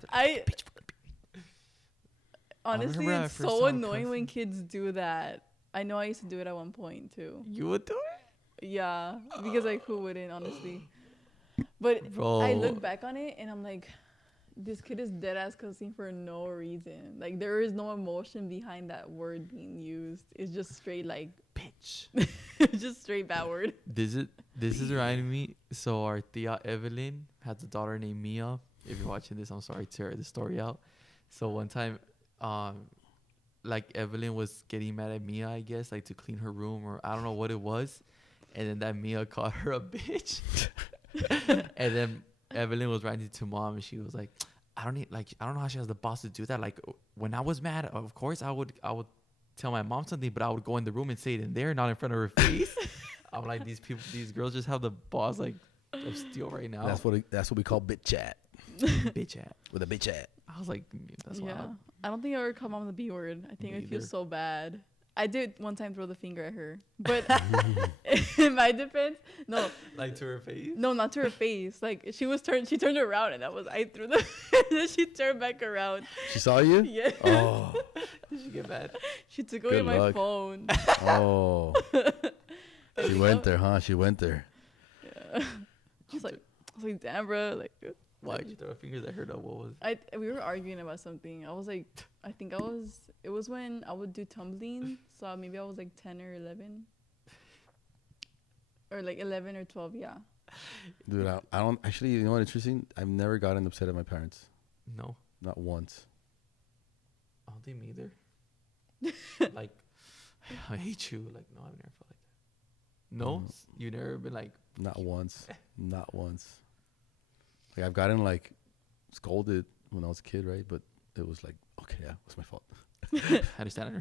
Honestly, remember when I it's first so saw him annoying when cussing. kids do that. I know I used to do it at one point too. You would do it? Yeah, because like who wouldn't, honestly? But Bro. I look back on it and I'm like, this kid is dead ass cussing for no reason. Like there is no emotion behind that word being used. It's just straight like Bitch. it's just straight bad word. This is reminding me. So our tia Evelyn has a daughter named Mia. If you're watching this, I'm sorry to hear the story out. So one time, like Evelyn was getting mad at Mia, I guess, like to clean her room, or I don't know what it was, and then that Mia called her a bitch. And then Evelyn was writing to mom, and she was like, I don't know how she has the boss to do that. Like when I was mad, of course I would tell my mom something, but I would go in the room and say it in there, not in front of her face. I'm like, these girls just have the boss like of steel right now. That's what we call bitch chat Bitch at. with a bitch at. I was like, that's Yeah, wild. I don't think I ever call mom the B word. I think Me I feel either. so bad. I did one time throw the finger at her, but in my defense, no, Like to her face. no, not to her face. Like she turned around, and I threw the. Then she turned back around. She saw you? Yeah, Oh, Did she get mad? she took away Good my luck. phone. oh. She went there, huh? She went there. Yeah. I was like, damn, bro. Like, Why did you throw fingers at her though? What was? we were arguing about something. I was like, it was when I would do tumbling. So maybe I was like 10 or 11. Or like 11 or 12, yeah. Dude, I don't actually. You know what? Interesting. I've never gotten upset at my parents. No, Not once. I don't think me either. Like, I hate you. Like, no, I've never felt like that. No, you never been like. Not once. Not once. Like I've gotten like scolded when I was a kid, right? But it was like, okay, yeah, it was my fault. I understand.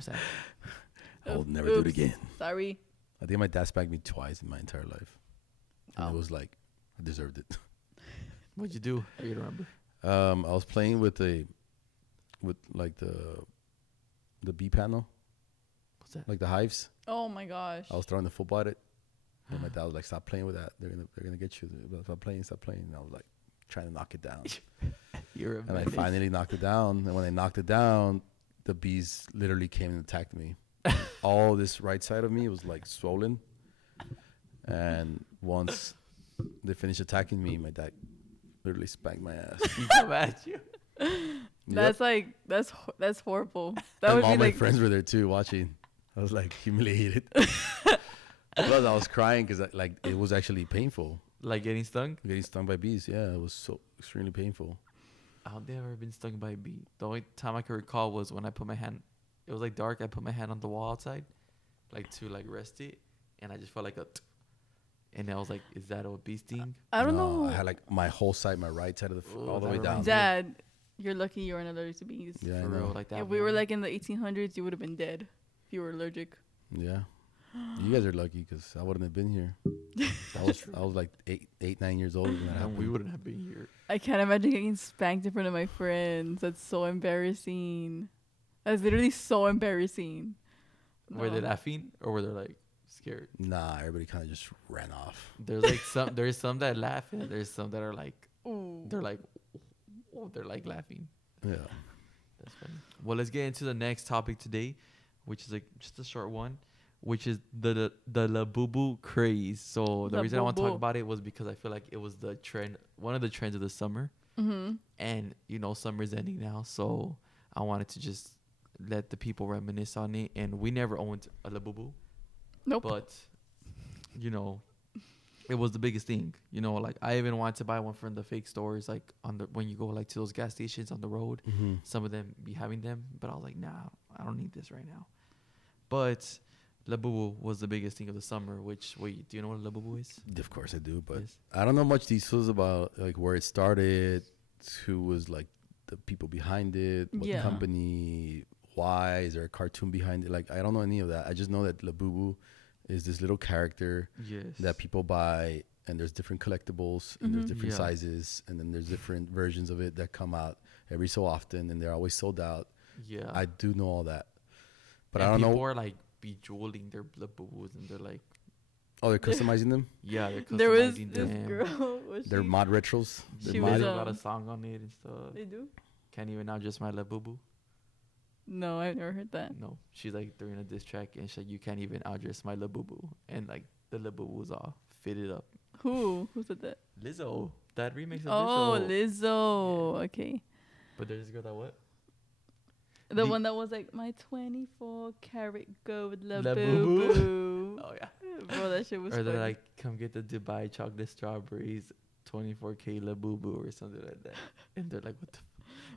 I will never do it Oops. again. Sorry. I think my dad spanked me twice in my entire life, and it was like I deserved it. What'd you do? I can remember. I was playing with like the bee panel, What's that? like the hives. Oh my gosh. I was throwing the football at it, and my dad was like, "Stop playing with that. They're gonna get you. Stop playing. Stop playing." And I was like, trying to knock it down, You're a and I menace. finally knocked it down. And when I knocked it down, the bees literally came and attacked me. All this right side of me was like swollen, and once they finished attacking me, my dad literally spanked my ass. He come at you. That's like that's horrible. That And would all be my like friends were there too, watching. I was like humiliated. Plus, I was crying because like it was actually painful. Like getting stung? Getting stung by bees, yeah, it was so extremely painful. I don't think I've ever been stung by a bee. The only time I can recall was when I put my hand. It was like dark. I put my hand on the wall outside, like to like rest it, and I just felt like and I was like, "Is that a bee sting?" I don't No, know. I had like my whole side, my right side of the Ooh, all the that way down. reminds Dad, you're lucky you weren't allergic to bees. Yeah, I For know. real, like that. If we were morning. like in the 1800s, you would have been dead if you were allergic. Yeah, you guys are lucky because I wouldn't have been here. I was like 9 years old when that and happened. we wouldn't have been here. I can't imagine getting spanked in front of my friends. That's so embarrassing. That's literally so embarrassing. Were they No. laughing or were they like scared? Nah, everybody kind of just ran off. There's like there's some that laugh and there's some that are like Ooh. they're like laughing. Yeah. That's funny. Well, let's get into the next topic today, which is like just a short one, which is the Labubu craze. So the reason I want to talk Labubu. about it was because I feel like it was the trend, one of the trends of the summer, Mm-hmm. and summer's ending now, so I wanted to just let the people reminisce on it. And we never owned a Labubu, Nope. but it was the biggest thing. Like I even wanted to buy one from the fake stores, like when you go like to those gas stations on the road. Mm-hmm. Some of them be having them, but I was like, nah, I don't need this right now. But Labubu was the biggest thing of the summer. Which, wait, do you know what Labubu is? Of course I do, but Yes. I don't know much details about like where it started, who was like the people behind it, what Yeah. company, why is there a cartoon behind it? Like I don't know any of that. I just know that Labubu is this little character Yes. that people buy, and there's different collectibles, and there's Mhm. different Yeah. sizes, and then there's different versions of it that come out every so often, and they're always sold out. Yeah. I do know all that, but And I don't people know. are like bejeweling their Labubus, and they're like, Oh, they're customizing them. yeah, they're customizing There was them. this girl. Was They're she, mod retros. They're She They was, got a um, song on it and stuff. They do? Can't even now just my Labubu. No, I've never heard that. No, she's like doing a diss track, and she's like, you can't even outdress my Labubu, and like the Labubu was all fitted up. Who said that? Lizzo, that remix of Oh, Lizzo. Lizzo. Okay. But there's this girl that what? The The- one that was like, my 24-karat gold Labubu. Labubu. Oh yeah. Bro, that shit was Or they're funny. like, come get the Dubai chocolate strawberries, 24K Labubu or something like that. And they're like, what the?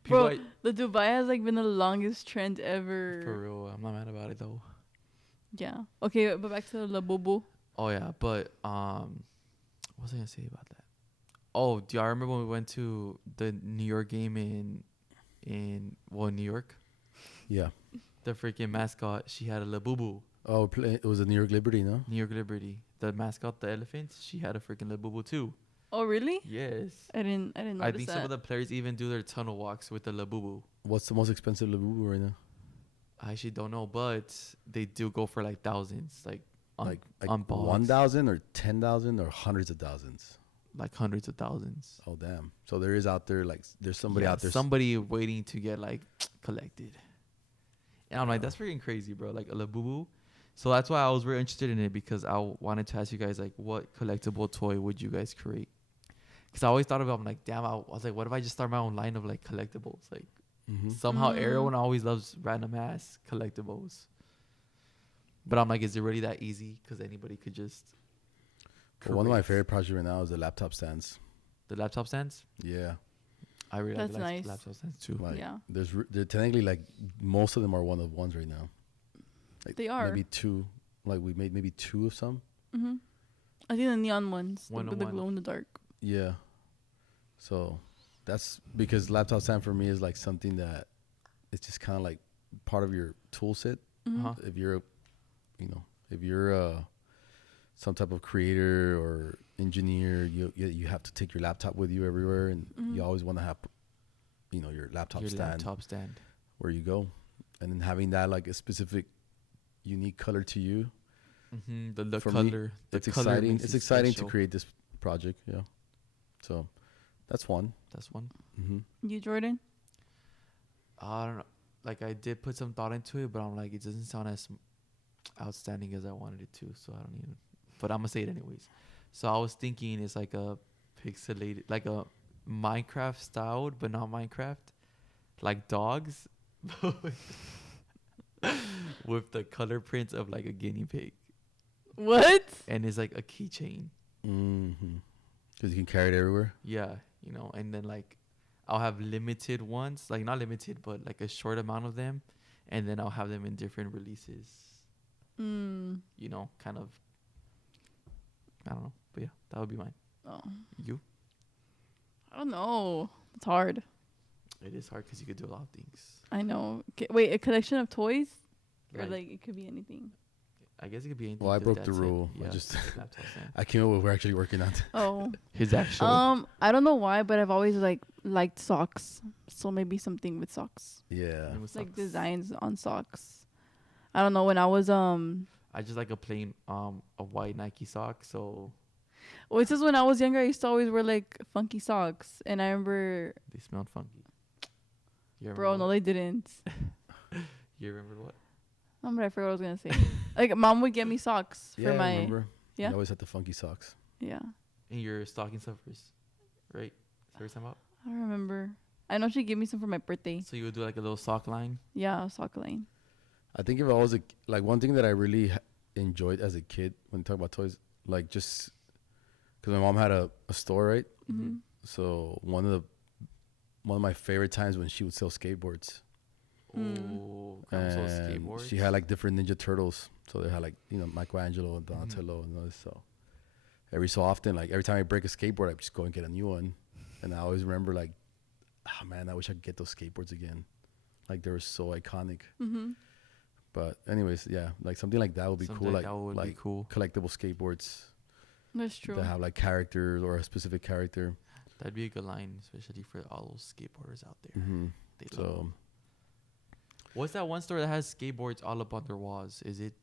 Bro, People the Dubai has like been the longest trend ever. for real, I'm not mad about it though. Yeah. Okay, but back to the Labubu. Oh yeah, but what was I gonna say about that? Oh, do y'all remember when we went to the New York game in New York? Yeah. The freaking mascot, she had a Labubu. Oh, it was a New York Liberty, no? New York Liberty. The mascot, the elephant, she had a freaking Labubu too. Oh, really? Yes. I didn't notice I think that. some of the players even do their tunnel walks with the Labubu. What's the most expensive Labubu right now? I actually don't know, but they do go for like thousands, like on Like box. 1,000 or 10,000 or hundreds of thousands. like hundreds of thousands. Oh damn! So there is out there like there's somebody Yeah, out there. somebody waiting to get like collected. And I'm like, that's freaking crazy, bro. Like a Labubu. So that's why I was very interested in it, because I wanted to ask you guys, like, what collectible toy would you guys create? Because I always thought about, I'm like, damn, I was like, what if I just start my own line of like collectibles? Like Mhm. somehow Mm. everyone always loves random ass collectibles. But I'm like, is it really that easy? Because anybody could just. Well, one of my create favorite projects right now is the laptop stands. The laptop stands. Yeah, I really That's like nice. laptop stands too. like Yeah. they're technically like most of them are one of ones right now. Like They are. maybe two. Like we made maybe two of some. Mm-hmm. I think the neon ones, One the, on with the one. glow in the dark. Yeah. So that's because laptop stand for me is like something that it's just kind of like part of your tool set. Mhm. Uh-huh. If you're, if you're some type of creator or engineer, you have to take your laptop with you everywhere, and you always want to have, your laptop stand where you go, and then having that like a specific, unique color to you. The For color. Me, it's color exciting. It's exciting special. to create this project. Yeah. So that's one. That's one. You, Jordan? I don't know. Like I did put some thought into it, but I'm like, it doesn't sound as outstanding as I wanted it to. So I don't even. But I'm gonna say it anyways. So I was thinking it's like a pixelated, like a Minecraft styled, but not Minecraft, like dogs, with the color prints of like a guinea pig. What? And it's like a keychain. Because you can carry it everywhere. Yeah, and then like I'll have limited ones, like not limited, but like a short amount of them, and then I'll have them in different releases. Kind of. I don't know, but yeah, that would be mine. Oh, You? I don't know. It's hard. It is hard because you could do a lot of things. I know. Wait, a collection of toys, or like it could be anything. I guess it could be anything. Well, I 'cause broke the that's it. rule. Yeah, I just laptop stand. I came up with what we're actually working on. Oh. His actual. I don't know why, but I've always liked socks. So maybe something with socks. Yeah. It was Like socks. designs on socks. I don't know, when I was I just like a plain a white Nike sock. So well, it's just when I was younger I used to always wear like funky socks, and I remember they smelled funky. You bro, remember no they didn't. You remember what? Oh, but I forgot what I was gonna say. Like mom would get me socks Yeah, for I my remember. Yeah. You always had the funky socks. yeah. In your stocking stuffers, right? Is that what you're talking about? I don't remember. I know she gave me some for my birthday. So you would do like a little sock line. Yeah, sock line. I think if I was like one thing that I really enjoyed as a kid when you talk about toys, like just because my mom had a store, right? So one of my favorite times when she would sell skateboards. Oh, and skateboards. She had like different Ninja Turtles. So they had like, Michelangelo and Donatello and those. So every so often, like every time I break a skateboard, I just go and get a new one. And I always remember like, oh man, I wish I could get those skateboards again. Like they were so iconic. But anyways, yeah, like something like that would be Something cool. like that would be cool. Collectible skateboards That's true. that have like characters or a specific character. That'd be a good line, especially for all those skateboarders out there. They love So 'em. What's that one store that has skateboards all up on their walls? Is it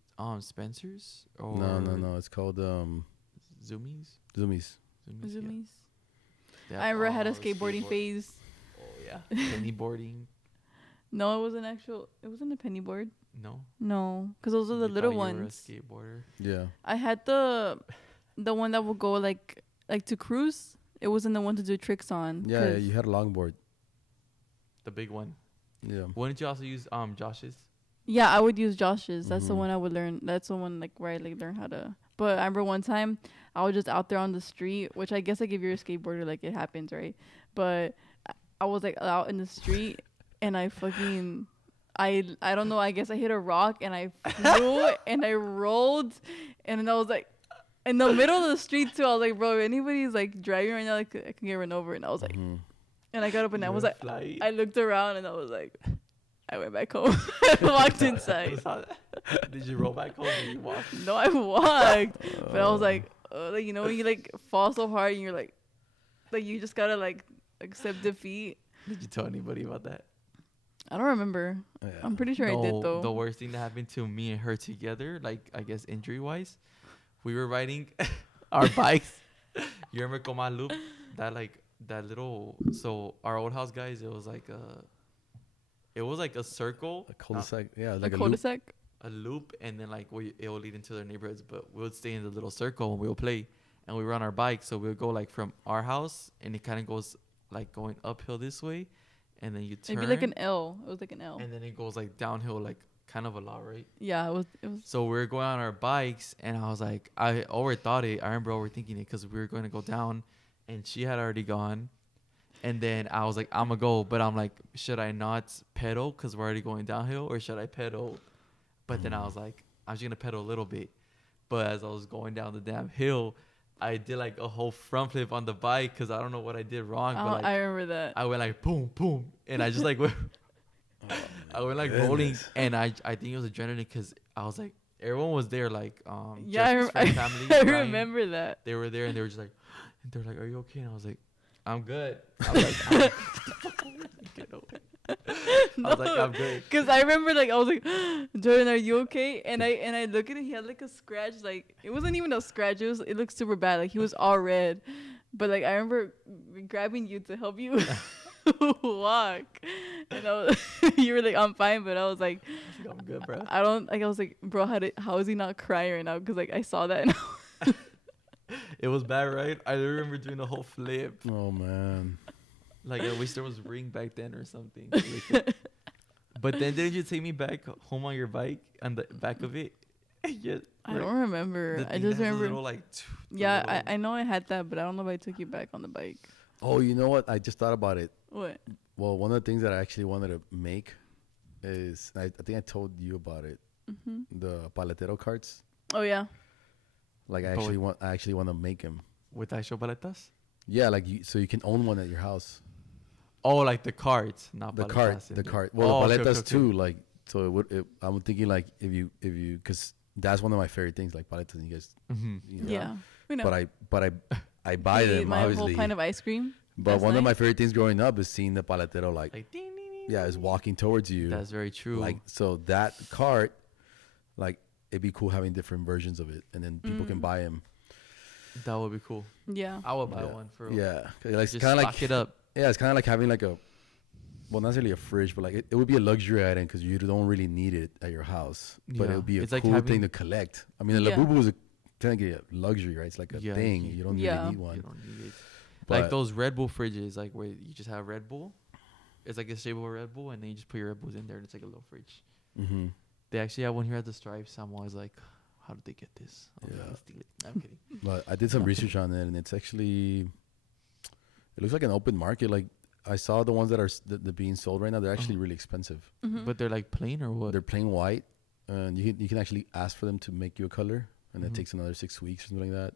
Spencer's or no, it's called Zoomies? Zoomies. Yeah. Zoomies. They I have remember I had a all the skateboarding skateboard- phase. Oh yeah, penny boarding. No, it wasn't it wasn't a penny board. No, No, because those are the You little thought you were a ones. skateboarder. Yeah. I had the one that would go like to cruise. It wasn't the one to do tricks on. Yeah, 'cause- you had a longboard. The big one. Yeah. Wouldn't you also use Josh's? Yeah, I would use Josh's. That's the Mhm. one I would learn. That's the one where I learn how to. But I remember one time I was just out there on the street, which I guess like if you're a skateboarder, like it happens, right? But I was like out in the street and I fucking I don't know. I guess I hit a rock and I flew and I rolled, and then I was like in the middle of the street too. I was like, bro, if anybody's like driving right now, like I can get run over. And I was like, and I got up and I was like, I looked around and I was like, I went back home. I walked inside. Did you roll back home or you walked? No, I walked, but I was like when you like fall so hard and you're like you just gotta like accept defeat. Did you tell anybody about that? I don't remember. Yeah. I'm pretty sure I did though. The worst thing that happened to me and her together, like I guess injury wise, we were riding our bikes. You remember Coma Loop? That little. So our old house, guys, it was like a circle, A cul-de-sac. Yeah, like a a loop. cul-de-sac. a loop, and then like it will lead into their neighborhoods. But we would stay in the little circle and we would play, and we were on our bikes. So we would go like from our house, and it kind of goes like going uphill this way, and then you turn. It'd be like an L. It was like an L. And then it goes like downhill, like kind of a lot, right? Yeah, it was. So we were going on our bikes, and I was like, I overthought it. I remember overthinking it because we were going to go down, and she had already gone. And then I was like, I'm going to go. But I'm like, should I not pedal because we're already going downhill, or should I pedal? But then I was like, I'm just going to pedal a little bit. But as I was going down the damn hill, I did like a whole front flip on the bike because I don't know what I did wrong. But like, I remember that. I went like boom, boom. And I just like went. I went like rolling, and I think it was adrenaline because I was like, everyone was there, like Yeah, Jeff's friend, family. I Brian, remember that. they were there, and they were just like, and they're like, "Are you okay?" And I was like, "I'm good." I was like, "Get away." I was like, "I'm good." Cause I remember like I was like, Jordan, are you okay? And I look at it, he had like a scratch, like it wasn't even a scratch. It looked super bad. Like he was all red. But like I remember grabbing you to help you walk, and you were like, I'm fine, but I was like, I'm good, bro. I don't like. I was like, bro, how is he not crying right now? Cause like I saw that. And It was bad, right? I remember doing the whole flip. Oh man. Like I wish there was ring back then or something. But then didn't you take me back home on your bike on the back of it? Yeah, I don't remember. the I thing just that has a remember. little, like, the Yeah, little- I know I had that, but I don't know if I took you back on the bike. Oh, you know what? I just thought about it. What? Well, one of the things that I actually wanted to make is I think I told you about it. Mm-hmm. The paletero carts. Oh yeah. Like I actually want to make them. with actual paletas. Yeah, like so you can own one at your house. Oh, like the carts, not The paletas cart, in the there. cart. Well, Oh, the okay, paletas okay, too. okay. Like so, I'm thinking like if you, because that's one of my favorite things, like paletas. And you guys, Mhm. you know, Yeah. We know. I buy You ate them my obviously. whole pint of ice cream. But last one of night. my favorite things growing up is seeing the paletero like Like ding, ding, ding, yeah, is walking towards you. That's very true. Like so that cart, like it'd be cool having different versions of it, and then people can buy them. that would be cool. Yeah. I would buy Yeah. one for Yeah, like, it's Just kind of stock like it up. yeah, it's kind of like having like a, well, not necessarily a fridge, but like it would be a luxury item because you don't really need it at your house. But it Yeah. would be a It's like cool having- thing to collect. I mean, a Yeah. Labubu is technically a luxury, right? It's like a Yeah, thing. you- You don't Yeah. really need You one. don't need it. But Like those Red Bull fridges, like where you just have Red Bull. It's like a shape of a Red Bull, and then you just put your Red Bulls in there, and it's like a little fridge. mm-hmm. They actually have one here at the Stripes. I'm always like, how did they get this? I'm Yeah. gonna steal it. No, I'm kidding. But I did some Okay. research on it, and it's actually, it looks like an open market. Like I saw the ones that are that being sold right now. They're actually really expensive. Mm-hmm. But they're like plain or what? They're plain white, and you can actually ask for them to make you a color, and it Mhm. takes another 6 weeks or something like that.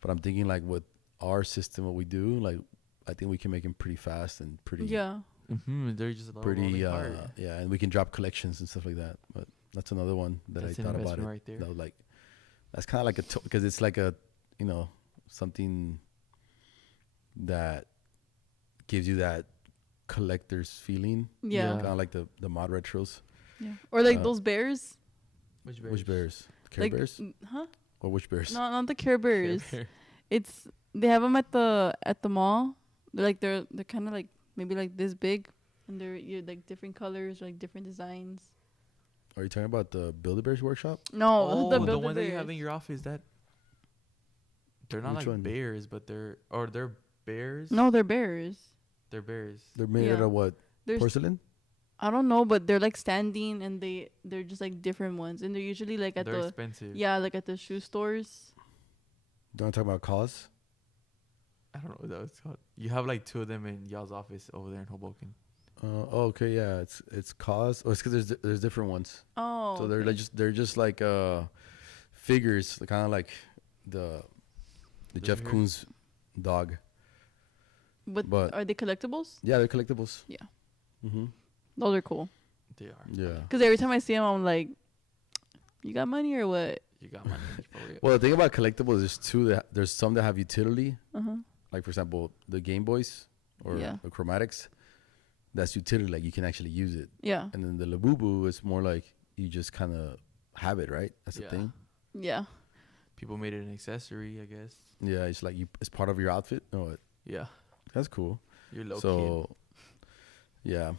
But I'm thinking like with our system, what we do, like I think we can make them pretty fast and pretty Yeah. They're just a little pretty rolling cart. yeah, and we can drop collections and stuff like that. But that's another one that That's I an thought about it. investment right there. That was like that's kind of like because it's like a something that gives you that collector's feeling. Yeah. Kind of like the mod retros. Yeah. Or like Uh, those bears. Which bears? Care Like, Bears Huh? or which bears? No, not the Care Bears. Bear. It's they have them at the mall. They're kind of like maybe like this big, and you're like different colors, like different designs. Are you talking about the Build-A-Bears workshop? No, Oh, the the Build-A-Bears. one that you have in your office. That they're not Which like one? bears, but they're bears. No, they're bears. They're bears. They're made out Yeah. of what? There's Porcelain? I don't know, but they're like standing, and they're just like different ones, and they're usually like at They're the expensive. like at the shoe stores. Don't talk about cause. I don't know what that was called. You have like two of them in y'all's office over there in Hoboken. Oh, okay, yeah, it's cause. Oh, it's because there's different ones. Oh, So they're like just like figures, kind of like the Those Jeff here? Koons dog. but- are they collectibles? Yeah, they're collectibles. Yeah. Mm-hmm. Those are cool. They are. Yeah. Cause every time I see them, I'm like, you got money or what? You got money for real. Well, the thing about collectibles, there's some that have utility. Uh-huh. Like for example, the Game Boys or Yeah. the Chromatics. That's utility, like you can actually use it. Yeah. And then the Labubu is more like you just kind of have it, right? That's the Yeah. thing. Yeah. People made it an accessory, I guess. Yeah, it's like it's part of your outfit. Oh, Yeah. that's cool. You're low kid. So, yeah,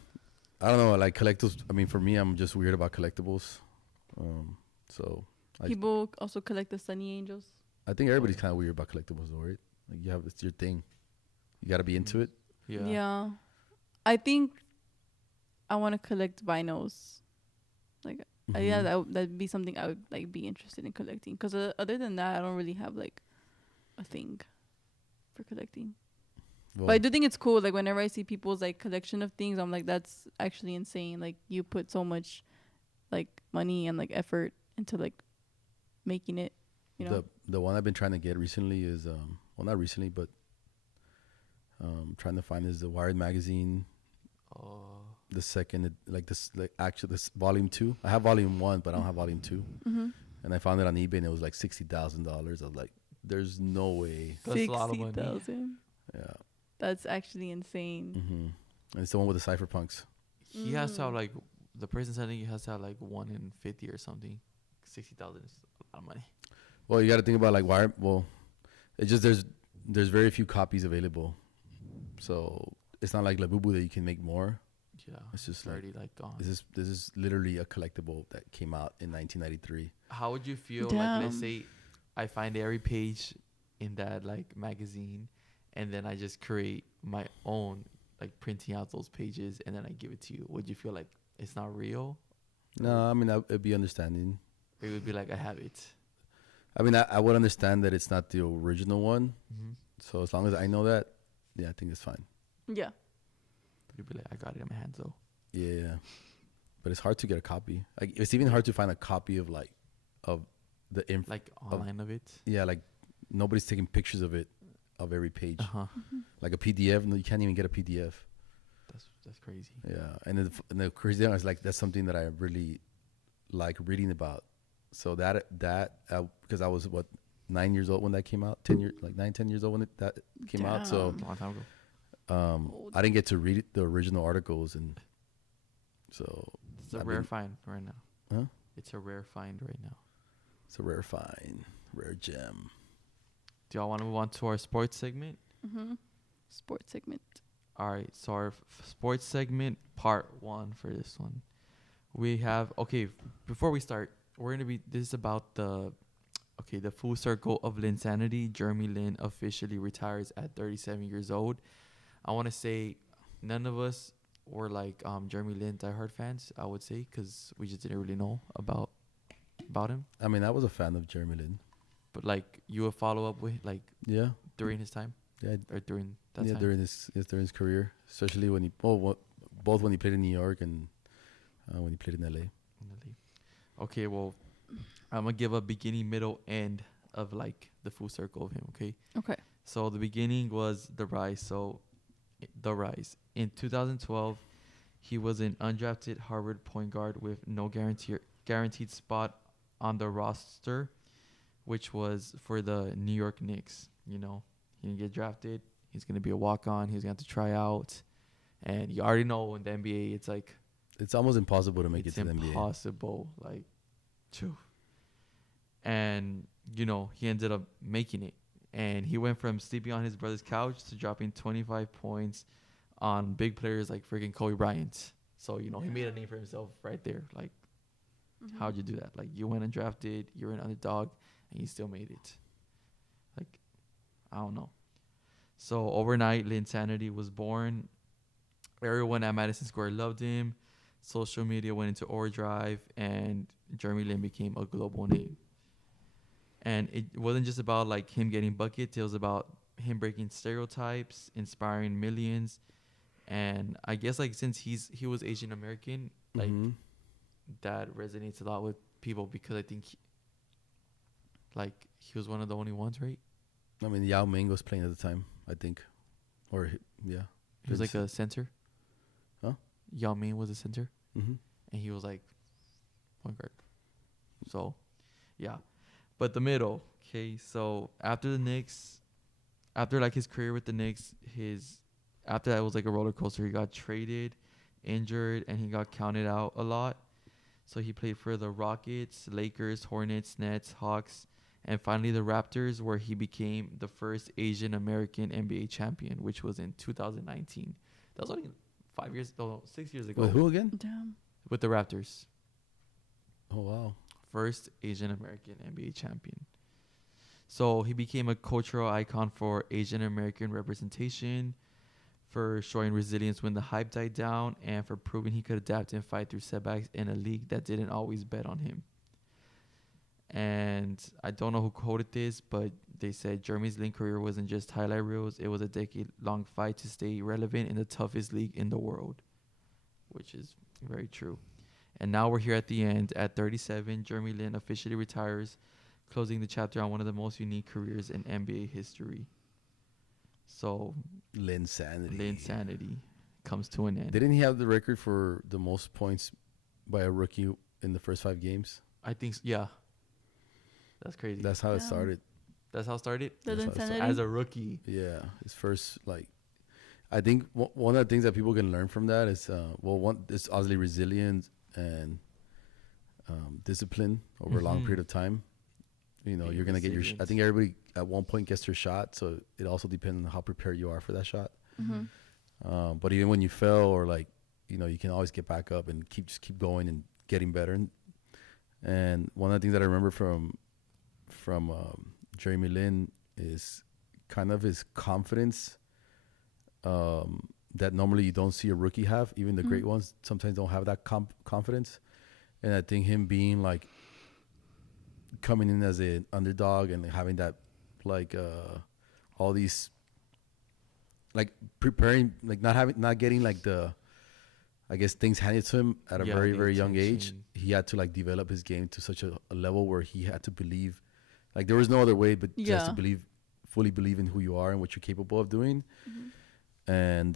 I don't know. Like collectibles. I mean, for me, I'm just weird about collectibles. So People also collect the Sunny Angels. I think everybody's kind of weird about collectibles, though, right? Like it's your thing. You got to be into it. Yeah. I think I want to collect vinyls. Like, yeah, Mhm. that'd be something I would like be interested in collecting. Cause other than that, I don't really have like a thing for collecting. Well, But I do think it's cool. Like whenever I see people's like collection of things, I'm like, that's actually insane. Like you put so much like money and like effort into like making it. You know. the one I've been trying to get recently is well, not recently, but trying to find is the Wired magazine. Oh. the second, like this, like actually this volume 2. I have volume 1, but I don't have volume 2. Mm-hmm. And I found it on eBay, and it was like $60,000. I was like, "There's no way." That's a lot of money. 60,000. Yeah. That's actually insane. Mm-hmm. And it's the one with the cypherpunks. He has to have like the person sending it has to have like 1 in 50 or something. 60,000 is a lot of money. Well, you got to think about like why. Well, it's just there's very few copies available, so it's not like Labubu that you can make more. Yeah, It's just already like gone. this is literally a collectible that came out in 1993. How would you feel like, let's Damn. say I find every page in that like magazine, and then I just create my own, like printing out those pages, and then I give it to you? Would you feel like it's not real? No, I mean it'd be understanding. Or it would be like I have it. I mean I would understand that it's not the original one. Mm-hmm. So as long as I know that, yeah, I think it's fine. Yeah. You'd be like, I got it in my hands though. Yeah, but it's hard to get a copy. Like it's even hard to find a copy of like of the inf. Like online of it. Yeah, like nobody's taking pictures of it of every page. Uh-huh. Like a PDF, no, you can't even get a PDF. That's crazy. Yeah, and the crazy thing is like that's something that I really like reading about. So that because I was 9 years old when that came out, 10 years old when that came out. So A long time ago. I didn't get to read the original articles, and so It's a I've rare been- find right now. Huh? It's a rare find right now. It's a rare find, rare gem. Do y'all want to move on to our sports segment? Mm-hmm. Sports segment. All right, so our sports segment, part 1 for this one. We have, before we start, this is about the full circle of Linsanity. Jeremy Lin officially retires at 37 years old. I want to say none of us were like Jeremy Lin diehard fans, I would say, because we just didn't really know about him. I mean, I was a fan of Jeremy Lin. But like you would follow up with like Yeah, during his time yeah, or during that yeah. time. During his career, especially when he both when he played in New York and when he played in LA. In the league. Okay, well, I'm gonna give a beginning, middle, end of like the full circle of him. Okay. Okay. So the beginning was the rise. In 2012, he was an undrafted Harvard point guard with no guaranteed spot on the roster, which was for the New York Knicks. You know, he didn't get drafted. He's gonna be a walk-on. He's gonna have to try out, and you already know in the NBA, it's like It's almost impossible to make it it's to the NBA. impossible. Like, phew. And you know, he ended up making it, and he went from sleeping on his brother's couch to dropping 25 points on big players like freaking Kobe Bryant. So you know, he made a name for himself right there. Like, how'd you do that? Like, you went undrafted, you're an underdog, and you still made it. Like, I don't know. So overnight, Linsanity was born. Everyone at Madison Square loved him. Social media went into overdrive, and Jeremy Lin became a global name. And it wasn't just about like him getting buckets. It was about him breaking stereotypes, inspiring millions. And I guess like since he was Asian American, like that resonates a lot with people because I think he was one of the only ones, right? I mean, Yao Ming was playing at the time, I think, yeah. He was like a center. Huh? Yao Ming was a center, Mm-hmm. and he was like point guard. So, yeah. But the middle, okay. So after the Knicks, after like his career with the Knicks, after that was like a roller coaster. He got traded, injured, and he got counted out a lot. So he played for the Rockets, Lakers, Hornets, Nets, Hawks, and finally the Raptors, where he became the first Asian American NBA champion, which was in 2019. That was only 6 years ago. Wait, who again? Damn. With the Raptors. Oh, wow. First Asian American NBA champion. So he became a cultural icon for Asian American representation, for showing resilience when the hype died down, and for proving he could adapt and fight through setbacks in a league that didn't always bet on him. And I don't know who quoted this, but they said Jeremy's Lin career wasn't just highlight reels. It was a decade-long fight to stay relevant in the toughest league in the world, which is very true. And now we're here at the end. At 37, Jeremy Lin officially retires, closing the chapter on one of the most unique careers in NBA history. So, Linsanity. Linsanity. comes to an end. Didn't he have the record for the most points by a rookie in the first 5 games? I think, yeah. That's crazy. That's how it Yeah. started. That's how it started? The That's how it started. insanity. As a rookie. Yeah, his first I think one of the things that people can learn from that is one is obviously resilience and discipline over a long Mhm. period of time. You know, Being you're gonna get your. I resilient. think everybody at one point gets their shot, so it also depends on how prepared you are for that shot. Mm-hmm. But even when you fail or you can always get back up and keep going and getting better. And one of the things that I remember from Jeremy Lin is kind of his confidence that normally you don't see a rookie have. Even the great ones sometimes don't have that confidence. And I think him being coming in as an underdog and having that all these preparing not getting the I guess things handed to him at a Yeah, very the very young age. attention. He had to develop his game to such a level where he had to believe there was no other way but just to fully believe in who you are and what you're capable of doing. And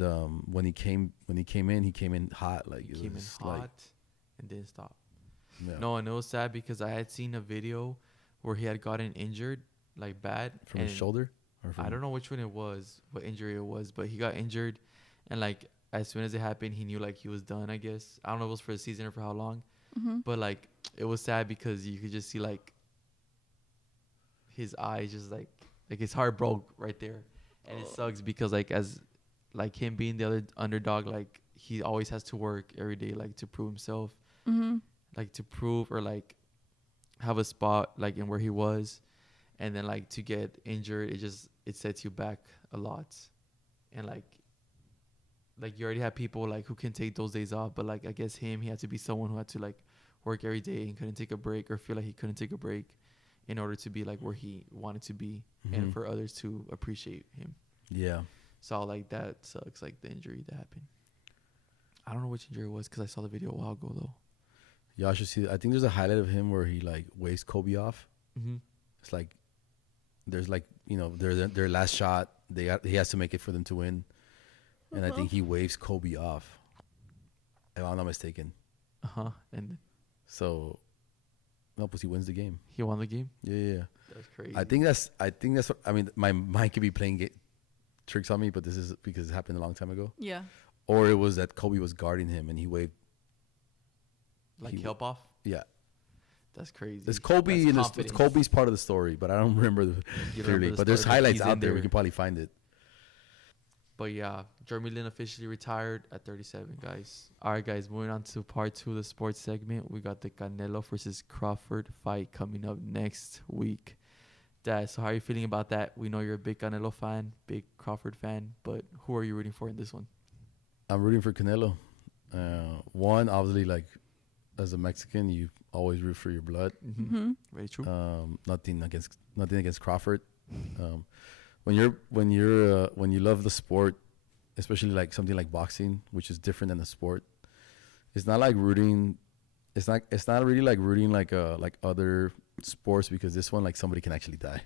when he came in hot. Came in hot and didn't stop. Yeah. No, and it was sad because I had seen a video where he had gotten injured, bad. From his shoulder? Or I don't know which one it was, what injury it was, but he got injured. And, as soon as it happened, he knew, he was done, I guess. I don't know if it was for the season or for how long. Mm-hmm. But, it was sad because you could just see, his eyes just, his heart broke right there. And it sucks because, as, him being the other underdog, he always has to work every day, to prove himself. Mm-hmm. To prove or have a spot in where he was, and then to get injured, it sets you back a lot. And you already have people who can take those days off, but I guess he had to be someone who had to work every day and couldn't take a break or feel like he couldn't take a break in order to be where he wanted to be and for others to appreciate him. Yeah. So that sucks, the injury that happened. I don't know which injury it was because I saw the video a while ago though. Y'all should see. I think there's a highlight of him where he waves Kobe off. Mm-hmm. It's there's their last shot. He has to make it for them to win, and I think he waves Kobe off. If I'm not mistaken. And So, no, he wins the game. he won the game. Yeah. That's crazy. I think that's. What, I mean, my mind could be playing tricks on me, but this is because it happened a long time ago. Yeah. Or it was that Kobe was guarding him and he waved. help off. Yeah. That's crazy. It's Kobe That's it's Kobe's part of the story, but I don't remember You clearly. remember the But there's story, but highlights he's out in there. We there. can probably find it. But yeah, Jeremy Lin officially retired at 37, guys. All right, guys, moving on to part 2 of the sports segment. We got the Canelo versus Crawford fight coming up next week. Dad, so how are you feeling about that? We know you're a big Canelo fan, big Crawford fan, but who are you rooting for in this one? I'm rooting for Canelo. One, obviously, as a Mexican, you always root for your blood. Mm-hmm. Very true. Nothing against Crawford. When you love the sport, especially something like boxing, which is different than the sport, it's not like rooting. It's not really like rooting like other sports, because this one somebody can actually die.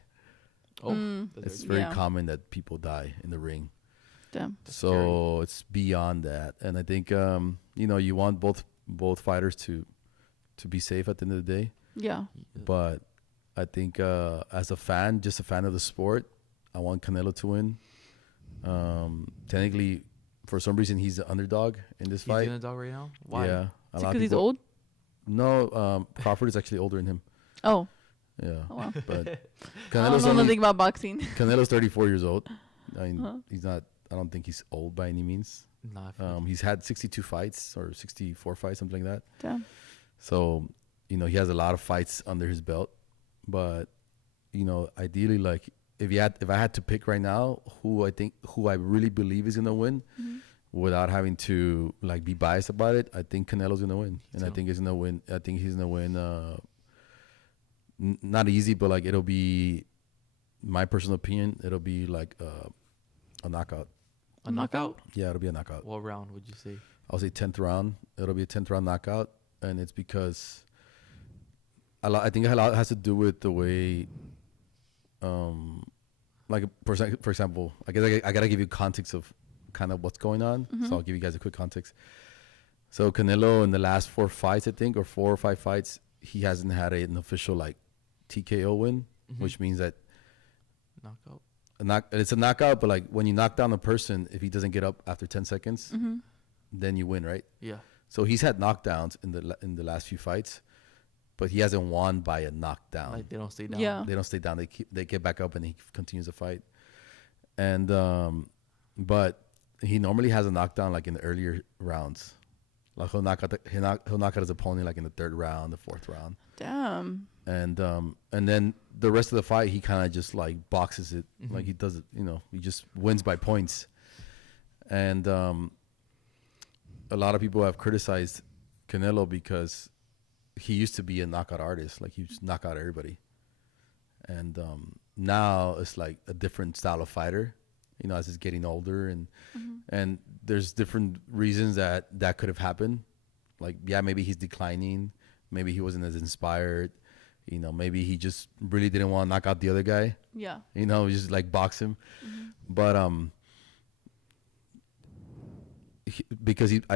Oh, It's very very common that people die in the ring. Damn. So it's beyond that, and I think you want both fighters to be safe at the end of the day. Yeah. But I think as a fan, just a fan of the sport, I want Canelo to win. Technically, for some reason, he's the underdog in this fight. He's the underdog right now? Why? Yeah, Because he's old? No, Crawford is actually older than him. Oh. Yeah, Oh, wow. but I Canelo's don't know nothing about boxing. Canelo's 34 years old. I mean, Uh-huh. he's not. I don't think he's old by any means. Nah, I feel He's had 62 fights or 64 fights, something like that. Damn. So, he has a lot of fights under his belt. But, ideally, if I had to pick right now who I really believe is gonna win, without having to be biased about it, I think Canelo's gonna win, and I think he's gonna win. I think he's gonna win. Not easy, but it'll be, my personal opinion, it'll be a knockout. A knockout? Yeah, it'll be a knockout. What round would you say? I'll say 10th round. It'll be a 10th round knockout, and it's because I think a lot has to do with the way, for example, I guess I gotta give you context of kind of what's going on. So I'll give you guys a quick context. So Canelo in the last 4 fights, I think, or 4 or 5 fights, he hasn't had an official like TKO win, which means that knockout. it's a knockout. But like when you knock down a person, if he doesn't get up after 10 seconds, then you win, right? Yeah. So he's had knockdowns in the last few fights, but he hasn't won by a knockdown. Like they don't stay down. Yeah. They don't stay down. They get back up and he continues the fight. And but he normally has a knockdown like in the earlier rounds. Like he'll knock out his opponent like in the 3rd round, the 4th round. Damn. And then the rest of the fight he kind of just like boxes it, like he does it. He just wins by points. And a lot of people have criticized Canelo because he used to be a knockout artist, like he used to knock out everybody. And now it's like a different style of fighter, as he's getting older, and there's different reasons that could have happened. Like, yeah, maybe he's declining, maybe he wasn't as inspired, maybe he just really didn't want to knock out the other guy. Yeah. Just like box him. But I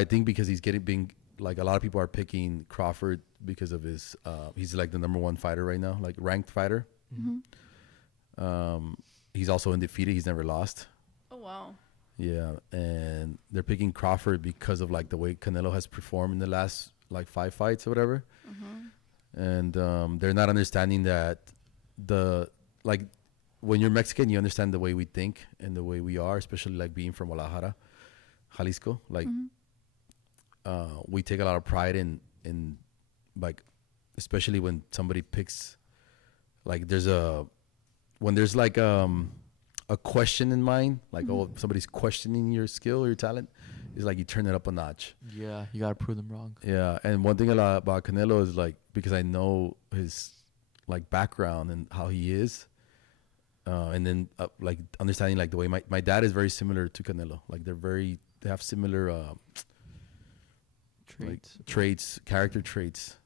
think because he's being like, a lot of people are picking Crawford because of his he's like the number 1 fighter right now, like ranked fighter. He's also undefeated. He's never lost. Oh wow. Yeah, and they're picking Crawford because of like the way Canelo has performed in the last like 5 fights or whatever. And they're not understanding that when you're Mexican, you understand the way we think and the way we are, especially like being from Guadalajara, Jalisco. Like we take a lot of pride in like, especially when somebody picks, like when there's like a question in mind, like somebody's questioning your skill or your talent, is like you turn it up a notch. Yeah, you gotta prove them wrong. Yeah, and one thing a lot about Canelo is like, because I know his like background and how he is, and then like understanding like the way my dad is very similar to Canelo. Like they have similar traits, character traits.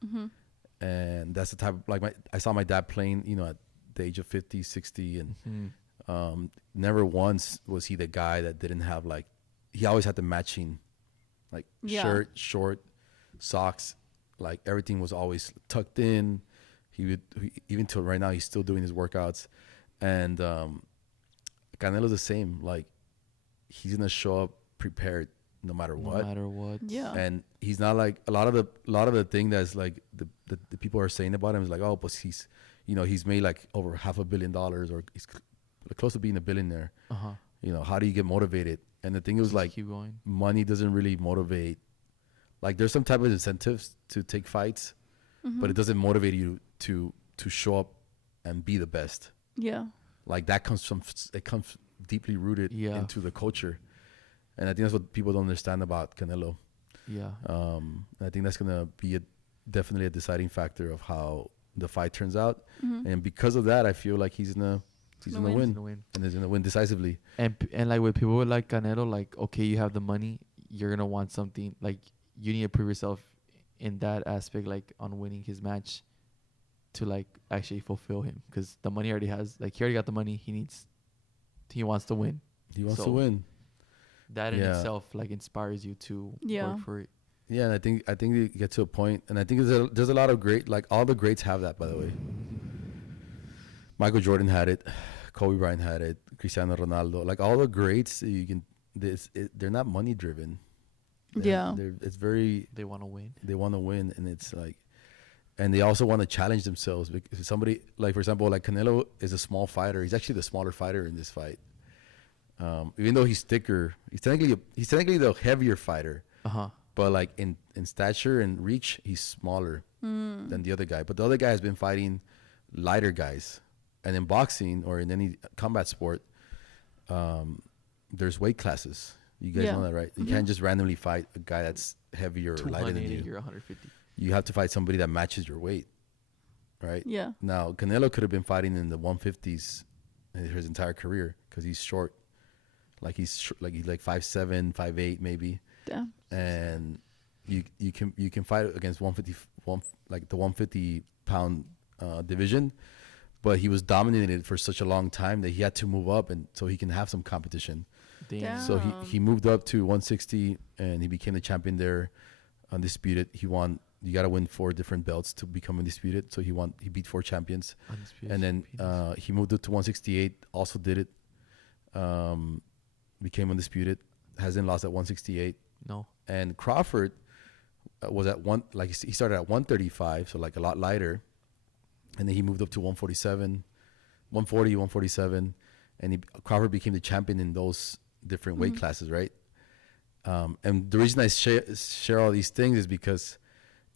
And that's the type of, like, I saw my dad playing, at the age of 50, 60, and never once was he the guy that didn't have, like, he always had the matching, like, shirt, short, socks, like, everything was always tucked in. Even till right now, he's still doing his workouts. And Canelo's the same. Like, he's going to show up prepared no matter what. Yeah. And he's not like a lot of the thing that's like the people are saying about him is like, oh, but he's made like over $500 million, or he's close to being a billionaire. How do you get motivated? And the thing is, like, keep going. Money doesn't really motivate. Like, there's some type of incentives to take fights, but it doesn't motivate you to show up and be the best. Yeah. Like, that comes deeply rooted into the culture. And I think that's what people don't understand about Canelo. Yeah. I think that's going to be definitely a deciding factor of how the fight turns out. And because of that, I feel like he's going to win. And he's going to win decisively. And like with people like Canelo, like, okay, you have the money, you're going to want something. Like, you need to prove yourself in that aspect, like on winning his match, to like actually fulfill him. Because the money already has, like, he already got the money. He wants to win. He wants to win. That in itself like inspires you to work for it. Yeah, and I think you get to a point, and I think there's a lot of great, like, all the greats have that, by the way. Michael Jordan had it, Kobe Bryant had it, Cristiano Ronaldo, like all the greats. They're not money driven. It's very, they want to win. They want to win, and it's like, and they also want to challenge themselves. Because somebody, like, for example, like Canelo is a small fighter. He's actually the smaller fighter in this fight. Even though he's thicker, he's technically the heavier fighter. But like in stature and reach, he's smaller than the other guy. But the other guy has been fighting lighter guys. And in boxing or in any combat sport, there's weight classes. You guys know that, right? You can't just randomly fight a guy that's heavier or lighter than you. You're 150. You have to fight somebody that matches your weight, right? Yeah. Now, Canelo could have been fighting in the 150s his entire career because he's short. Like he's like 5'7", 5'8", maybe. Damn. And you can fight against 150, like the 150-pound division, but he was dominated for such a long time that he had to move up, and so he can have some competition. Damn. So he moved up to 160 and he became the champion there, undisputed. He won. You got to win 4 different belts to become undisputed. So he beat 4 champions. Undisputed And then champions. he moved up to 168. Also did it. Became undisputed. Hasn't lost at 168. No. And Crawford was at he started at 135, so like a lot lighter. And then he moved up to 147, 140, 147. And Crawford became the champion in those different weight classes, right? And the reason I share all these things is because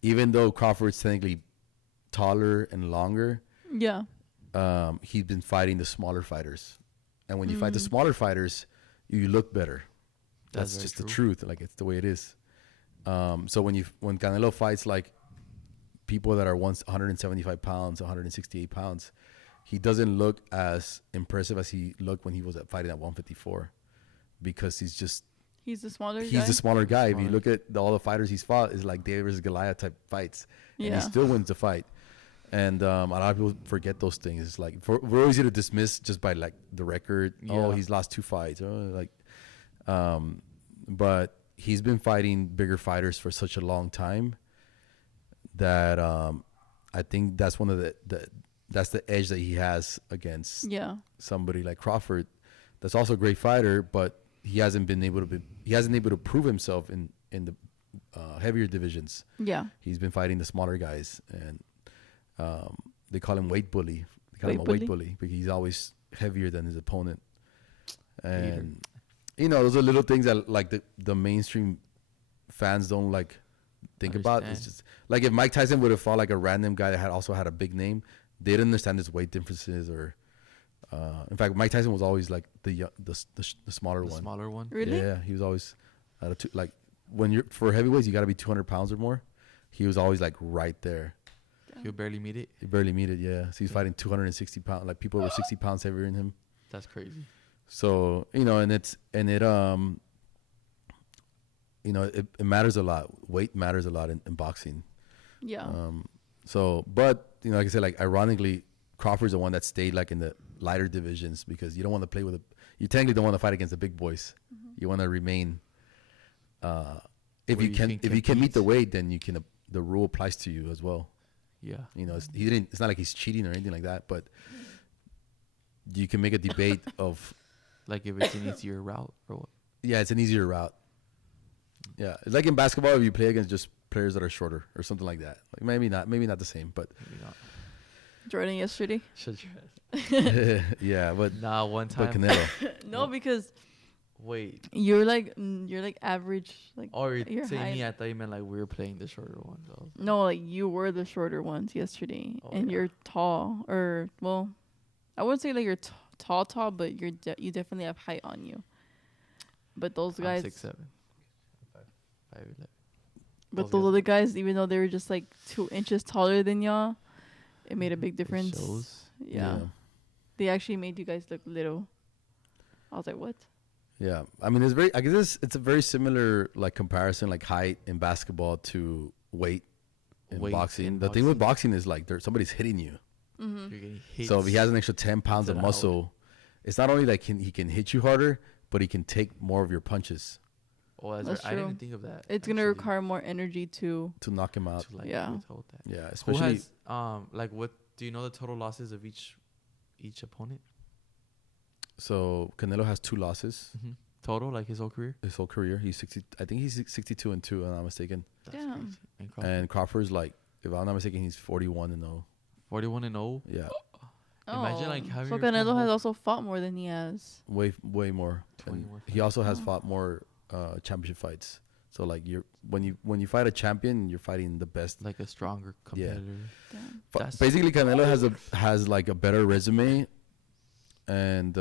even though Crawford's technically taller and longer, Yeah. He's been fighting the smaller fighters. And when you fight the smaller fighters, you look better. That's just the truth. Like, it's the way it is. So when Canelo fights like people that are 175 pounds, 168 pounds, he doesn't look as impressive as he looked when he was fighting at 154, because he's the smaller guy. the smaller guy. If you Smaller. look at all the fighters he's fought, is like David versus Goliath type fights, and he still wins the fight. And a lot of people forget those things. It's like we're always here to dismiss just by like the record. Oh, he's lost 2 fights. But he's been fighting bigger fighters for such a long time that I think that's one of that's the edge that he has against somebody like Crawford. That's also a great fighter, but he hasn't been able to prove himself in the heavier divisions. Yeah. He's been fighting the smaller guys, and they call him weight bully. They call him a Weight weight bully because he's always heavier than his opponent. And those are little things that like the mainstream fans don't like think about. It's just like if Mike Tyson would have fought like a random guy that also had a big name, they didn't understand his weight differences. Or in fact, Mike Tyson was always like the smaller one. Smaller one. Really? Yeah, he was always like when you're for heavyweights, you got to be 200 pounds or more. He was always like right there. He'll barely meet it. He barely made it. Yeah, so he's fighting 260 pounds. Like people were 60 pounds heavier than him. That's crazy. So it matters a lot. Weight matters a lot in boxing. Yeah. But like I said, like ironically, Crawford's the one that stayed like in the lighter divisions because you don't want to play with you technically don't want to fight against the big boys. You want to remain. If you can meet the weight, then you can. The rule applies to you as well. Yeah. It's not like he's cheating or anything like that, but you can make a debate of. Like if it's an easier route or what? Yeah, it's an easier route. Yeah, it's like in basketball if you play against just players that are shorter or something like that. Like maybe not the same, but Maybe not. Jordan yesterday. Shut your ass. yeah, but One but time. Canelo. No, because Wait. you're like average. Like Or your you're saying height. me? I thought you meant like we were playing the shorter one. So. No, like you were the shorter ones yesterday, Oh, and yeah. you're tall. Or well, I wouldn't say like you're tall, but you definitely have height on you. But those guys, 6'7". 5'11". but those those guys- other guys, even though they were just like 2 inches taller than y'all, it made a big difference. shows. Yeah. They actually made you guys look little. I was like, what? Yeah, I mean I guess it's a very similar like comparison, like height in basketball to weight in Weight boxing. in The thing with boxing is like somebody's hitting you. Mm-hmm. You're getting hit. So if he has an extra 10 pounds Instead of of muscle, it's not only like he can hit you harder, but he can take more of your punches Oh, That's I didn't true. think of that. It's gonna actually, require more energy to. to knock him out. to like Yeah. withhold that. Yeah, Who especially has like what? Do you know the total losses of each opponent? so Canelo has 2 losses Total, like his whole career. his whole career. He's 60. I think he's 62-2, if I'm not mistaken. That's Damn. crazy. And Crawford, And Crawford's like, if I'm not mistaken, he's 41-0. 41-0. Yeah, Imagine, like, having So your Canelo whole- has also fought more than he has. way more. 20 And more he also has Oh. fought more championship fights. So like when you fight a champion, you're fighting the best. Like a stronger competitor. Damn. That's- Basically, Canelo has like a better resume, and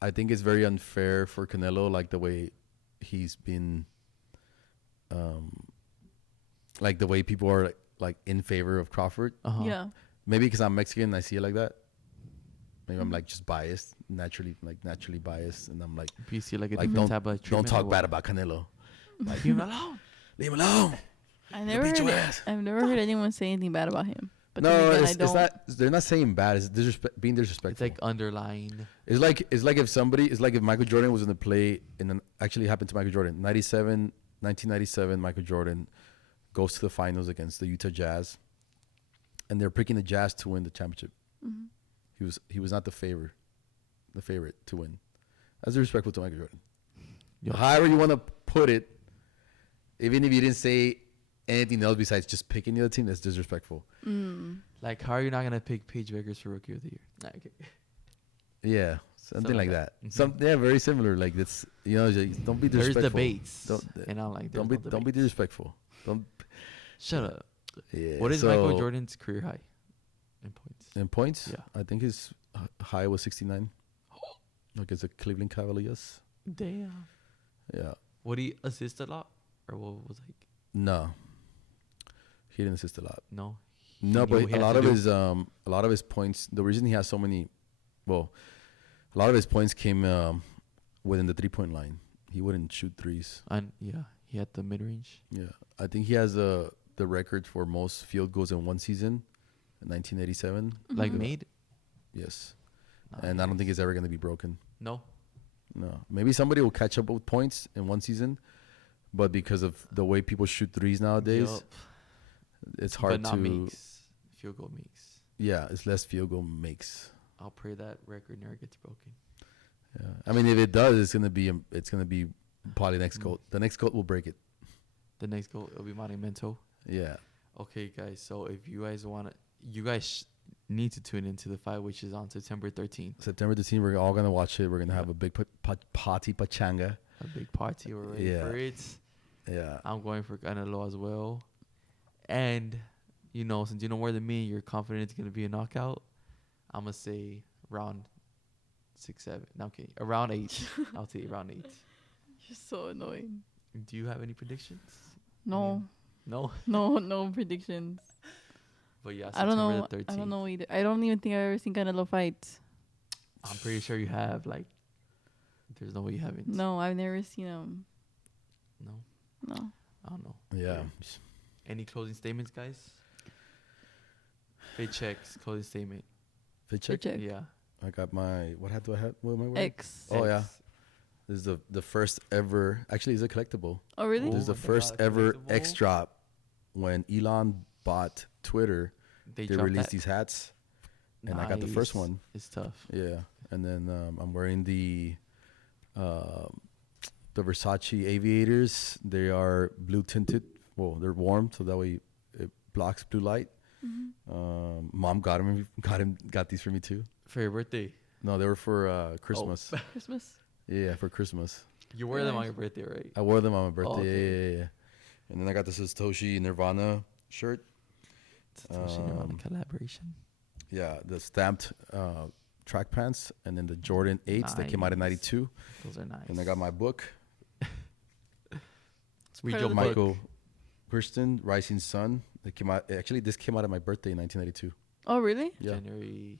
I think it's very unfair for Canelo, like the way he's been, like the way people are like in favor of Crawford. Uh-huh. Yeah. Maybe because I'm Mexican and I see it like that. Maybe I'm like just biased, naturally biased, and I'm like, If you see like a Like, different type of don't treatment talk or bad what? about Canelo. Like, Leave him alone. leave him alone. I never beat your heard. ass. I've never heard anyone say anything bad about him. But then No, again, I it's don't. not. They're not saying bad. It's being It's disrespectful. like underlying. It's like if Michael Jordan was in the play, actually happened to Michael Jordan. 1997, Michael Jordan goes to the finals against the Utah Jazz, and they're picking the Jazz to win the championship. Mhm. He was not the favorite to win. That's disrespectful to Michael Jordan. Yep. However you want to put it, even if you didn't say anything else besides just picking the other team, that's disrespectful. Like, how are you not gonna pick Paige Vickers for Rookie of the Year? Nah, okay. Yeah, something like that. Mhm. Yeah, very similar. Like that's just don't be There's disrespectful. debates, and I'm like, Don't be disrespectful. Don't. Shut up. Yeah. What is so, Michael Jordan's career high in points? in points? Yeah. I think his high was 69. Against the Cleveland Cavaliers. Damn. Yeah. Would he assist a lot, or what was like? No. He didn't assist a lot. No. No, knew but he a had lot to of his points. The reason he has so many, a lot of his points came within the 3-point line. He wouldn't shoot threes. And yeah, he had the mid range. Yeah, I think he has the record for most field goals in one season, in 1987. Like Mhm. made. Yes, and I don't think it's ever gonna be broken. No. No, maybe somebody will catch up with points in one season, but because of the way people shoot threes nowadays, Yup. it's hard but not to. makes. Field goal makes. Yeah, it's less field goal makes. I'll pray that record never gets broken. Yeah, I mean, if it does, it's gonna be probably next goal. The next goal will break it. The next goal will be monumental. Yeah. Okay, guys. So if you guys want to, you guys need to tune into the fight, which is on September 13th. September 13th, we're all gonna watch it. We're gonna Yeah. have a big party pachanga. A big party. We're ready Yeah. for it. Yeah. I'm going for Canelo as well. And, since you know more than me, you're confident it's going to be a knockout. I'm going to say round 6, 7. No, okay. Around 8. I'll say round 8. You're so annoying. Do you have any predictions? No, No? no predictions. But yeah, I don't September know. the 13th. I don't know either. I don't even think I've ever seen Canelo fight. I'm pretty sure you have. Like, there's no way you haven't. No, I've never seen him. No? No. I don't know. Yeah. Any closing statements, guys? Fit checks, closing statement. Fit check. Check. Yeah. I got my. What do I have? What am I wearing? X. Oh, yeah. X. This is the first ever. Actually, it's a collectible. Oh, really? This is Oh the my first God, a ever collectible? X drop. When Elon bought Twitter, they dropped released that. these hats, and I got the first Nice. one. It's tough. Yeah, and then I'm wearing the Versace Aviators. They are blue tinted. Well, they're warm, so that way it blocks blue light. Mom got these for me too. For your birthday. No, they were for Christmas. Christmas. Yeah, for Christmas. You wear them on Nice. your birthday, right? I wore them on my birthday. okay. Yeah. And then I got the Satoshi Nirvana shirt. Satoshi Nirvana collaboration. Yeah, the stamped track pants, and then the Jordan 8s that came out in Nice. '92. Those are nice. And I got my book, Read part your of the book. Michael Kirsten, Rising Sun. That came out. Actually, this came out on my birthday in 1992. Oh, really? Yeah. January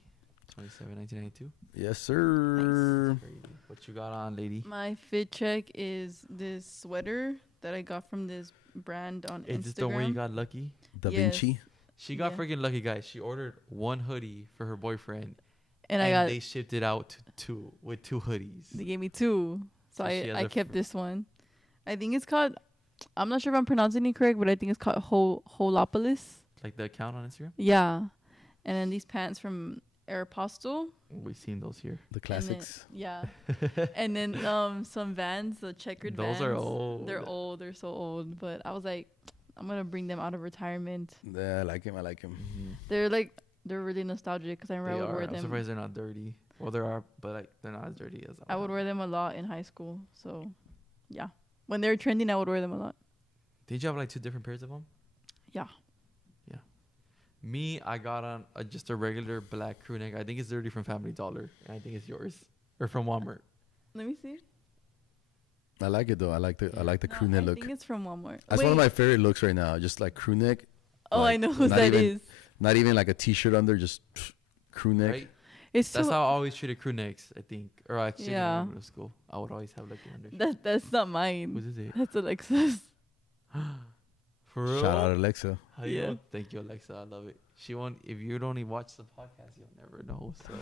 27, 1992. Yes, sir. Crazy. What you got on, lady? My fit check is this sweater that I got from this brand on Is Instagram. this the one where you got lucky? Da Yes. Vinci. She got Yeah. freaking lucky, guys. She ordered one hoodie for her boyfriend, and I got. they shipped it out to two with 2 hoodies. They gave me 2, so So she has I a kept fr- this one. I think it's called. I'm not sure if I'm pronouncing it correct, but I think it's called Holopolis. Like the account on Instagram. Yeah, and then these pants from Aeropostale. We've seen those here. The classics. And then, yeah, and then some Vans, the checkered Those Vans. are old. They're old. They're so old. But I was like, I'm gonna bring them out of retirement. Yeah, I like him. I like him. They're really nostalgic because I They remember I would are. wear I'm them. surprised they're not dirty. Well, there are, but like they're not as dirty as I would wear them a lot in high school. So, yeah, when they were trending, I would wear them a lot. Did you have like 2 different pairs of them? Yeah. Me, I got on just a regular black crew neck. I think it's dirty from Family Dollar, and I think it's yours or from Walmart. Let me see. I like it though. I like the crew No, neck I look. think it's from Walmart. That's one of my favorite looks right now. Just like crew neck. Oh, like, I know whose not that even- is. Not even like a t-shirt under, just crew neck. Right? It's That's too. how I always treated crew necks, I think. Or actually, Yeah. in middle school, I would always have like an under. That's not mine. Whose is it? That's Alexa's. For real? Shout out Alexa. How you Yeah. know? Thank you, Alexa. I love it. She won't. If you only watch the podcast, you'll never know. So,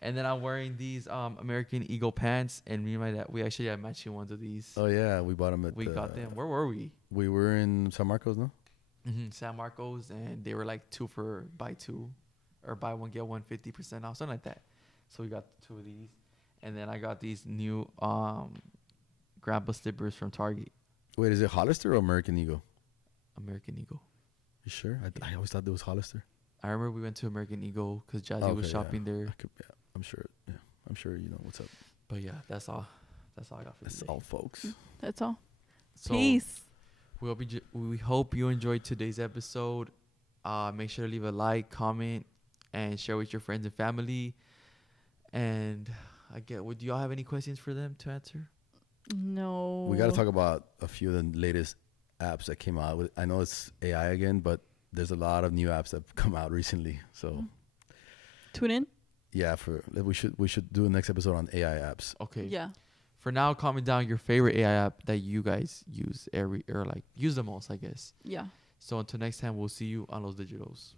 and then I'm wearing these American Eagle pants, and me and my dad, we actually had matching ones of these. Oh yeah, we bought them at. We got them. Where were we? We were in San Marcos, no? San Marcos, and they were like 2 for buy 2, or buy 1 get 1 50% off, something like that. So we got 2 of these, and then I got these new grandpa slippers from Target. Wait, is it Hollister or American Eagle? American Eagle. You sure? I always thought it was Hollister. I remember we went to American Eagle because Jazzy was shopping there. I'm sure. Yeah, I'm sure you know what's up. But yeah, that's all. That's all I got for That's today. all, folks. That's all. So Peace. we hope you enjoyed today's episode. Make sure to leave a like, comment, and share with your friends and family. And do y'all have any questions for them to answer? No. We got to talk about a few of the latest apps that came out. I know it's AI again, but there's a lot of new apps that have come out recently. So tune in. yeah, we should do a next episode on AI apps. Okay. Yeah. For now, comment down your favorite AI app that you guys use use the most, I guess. Yeah. So until next time, we'll see you on Los Digitals.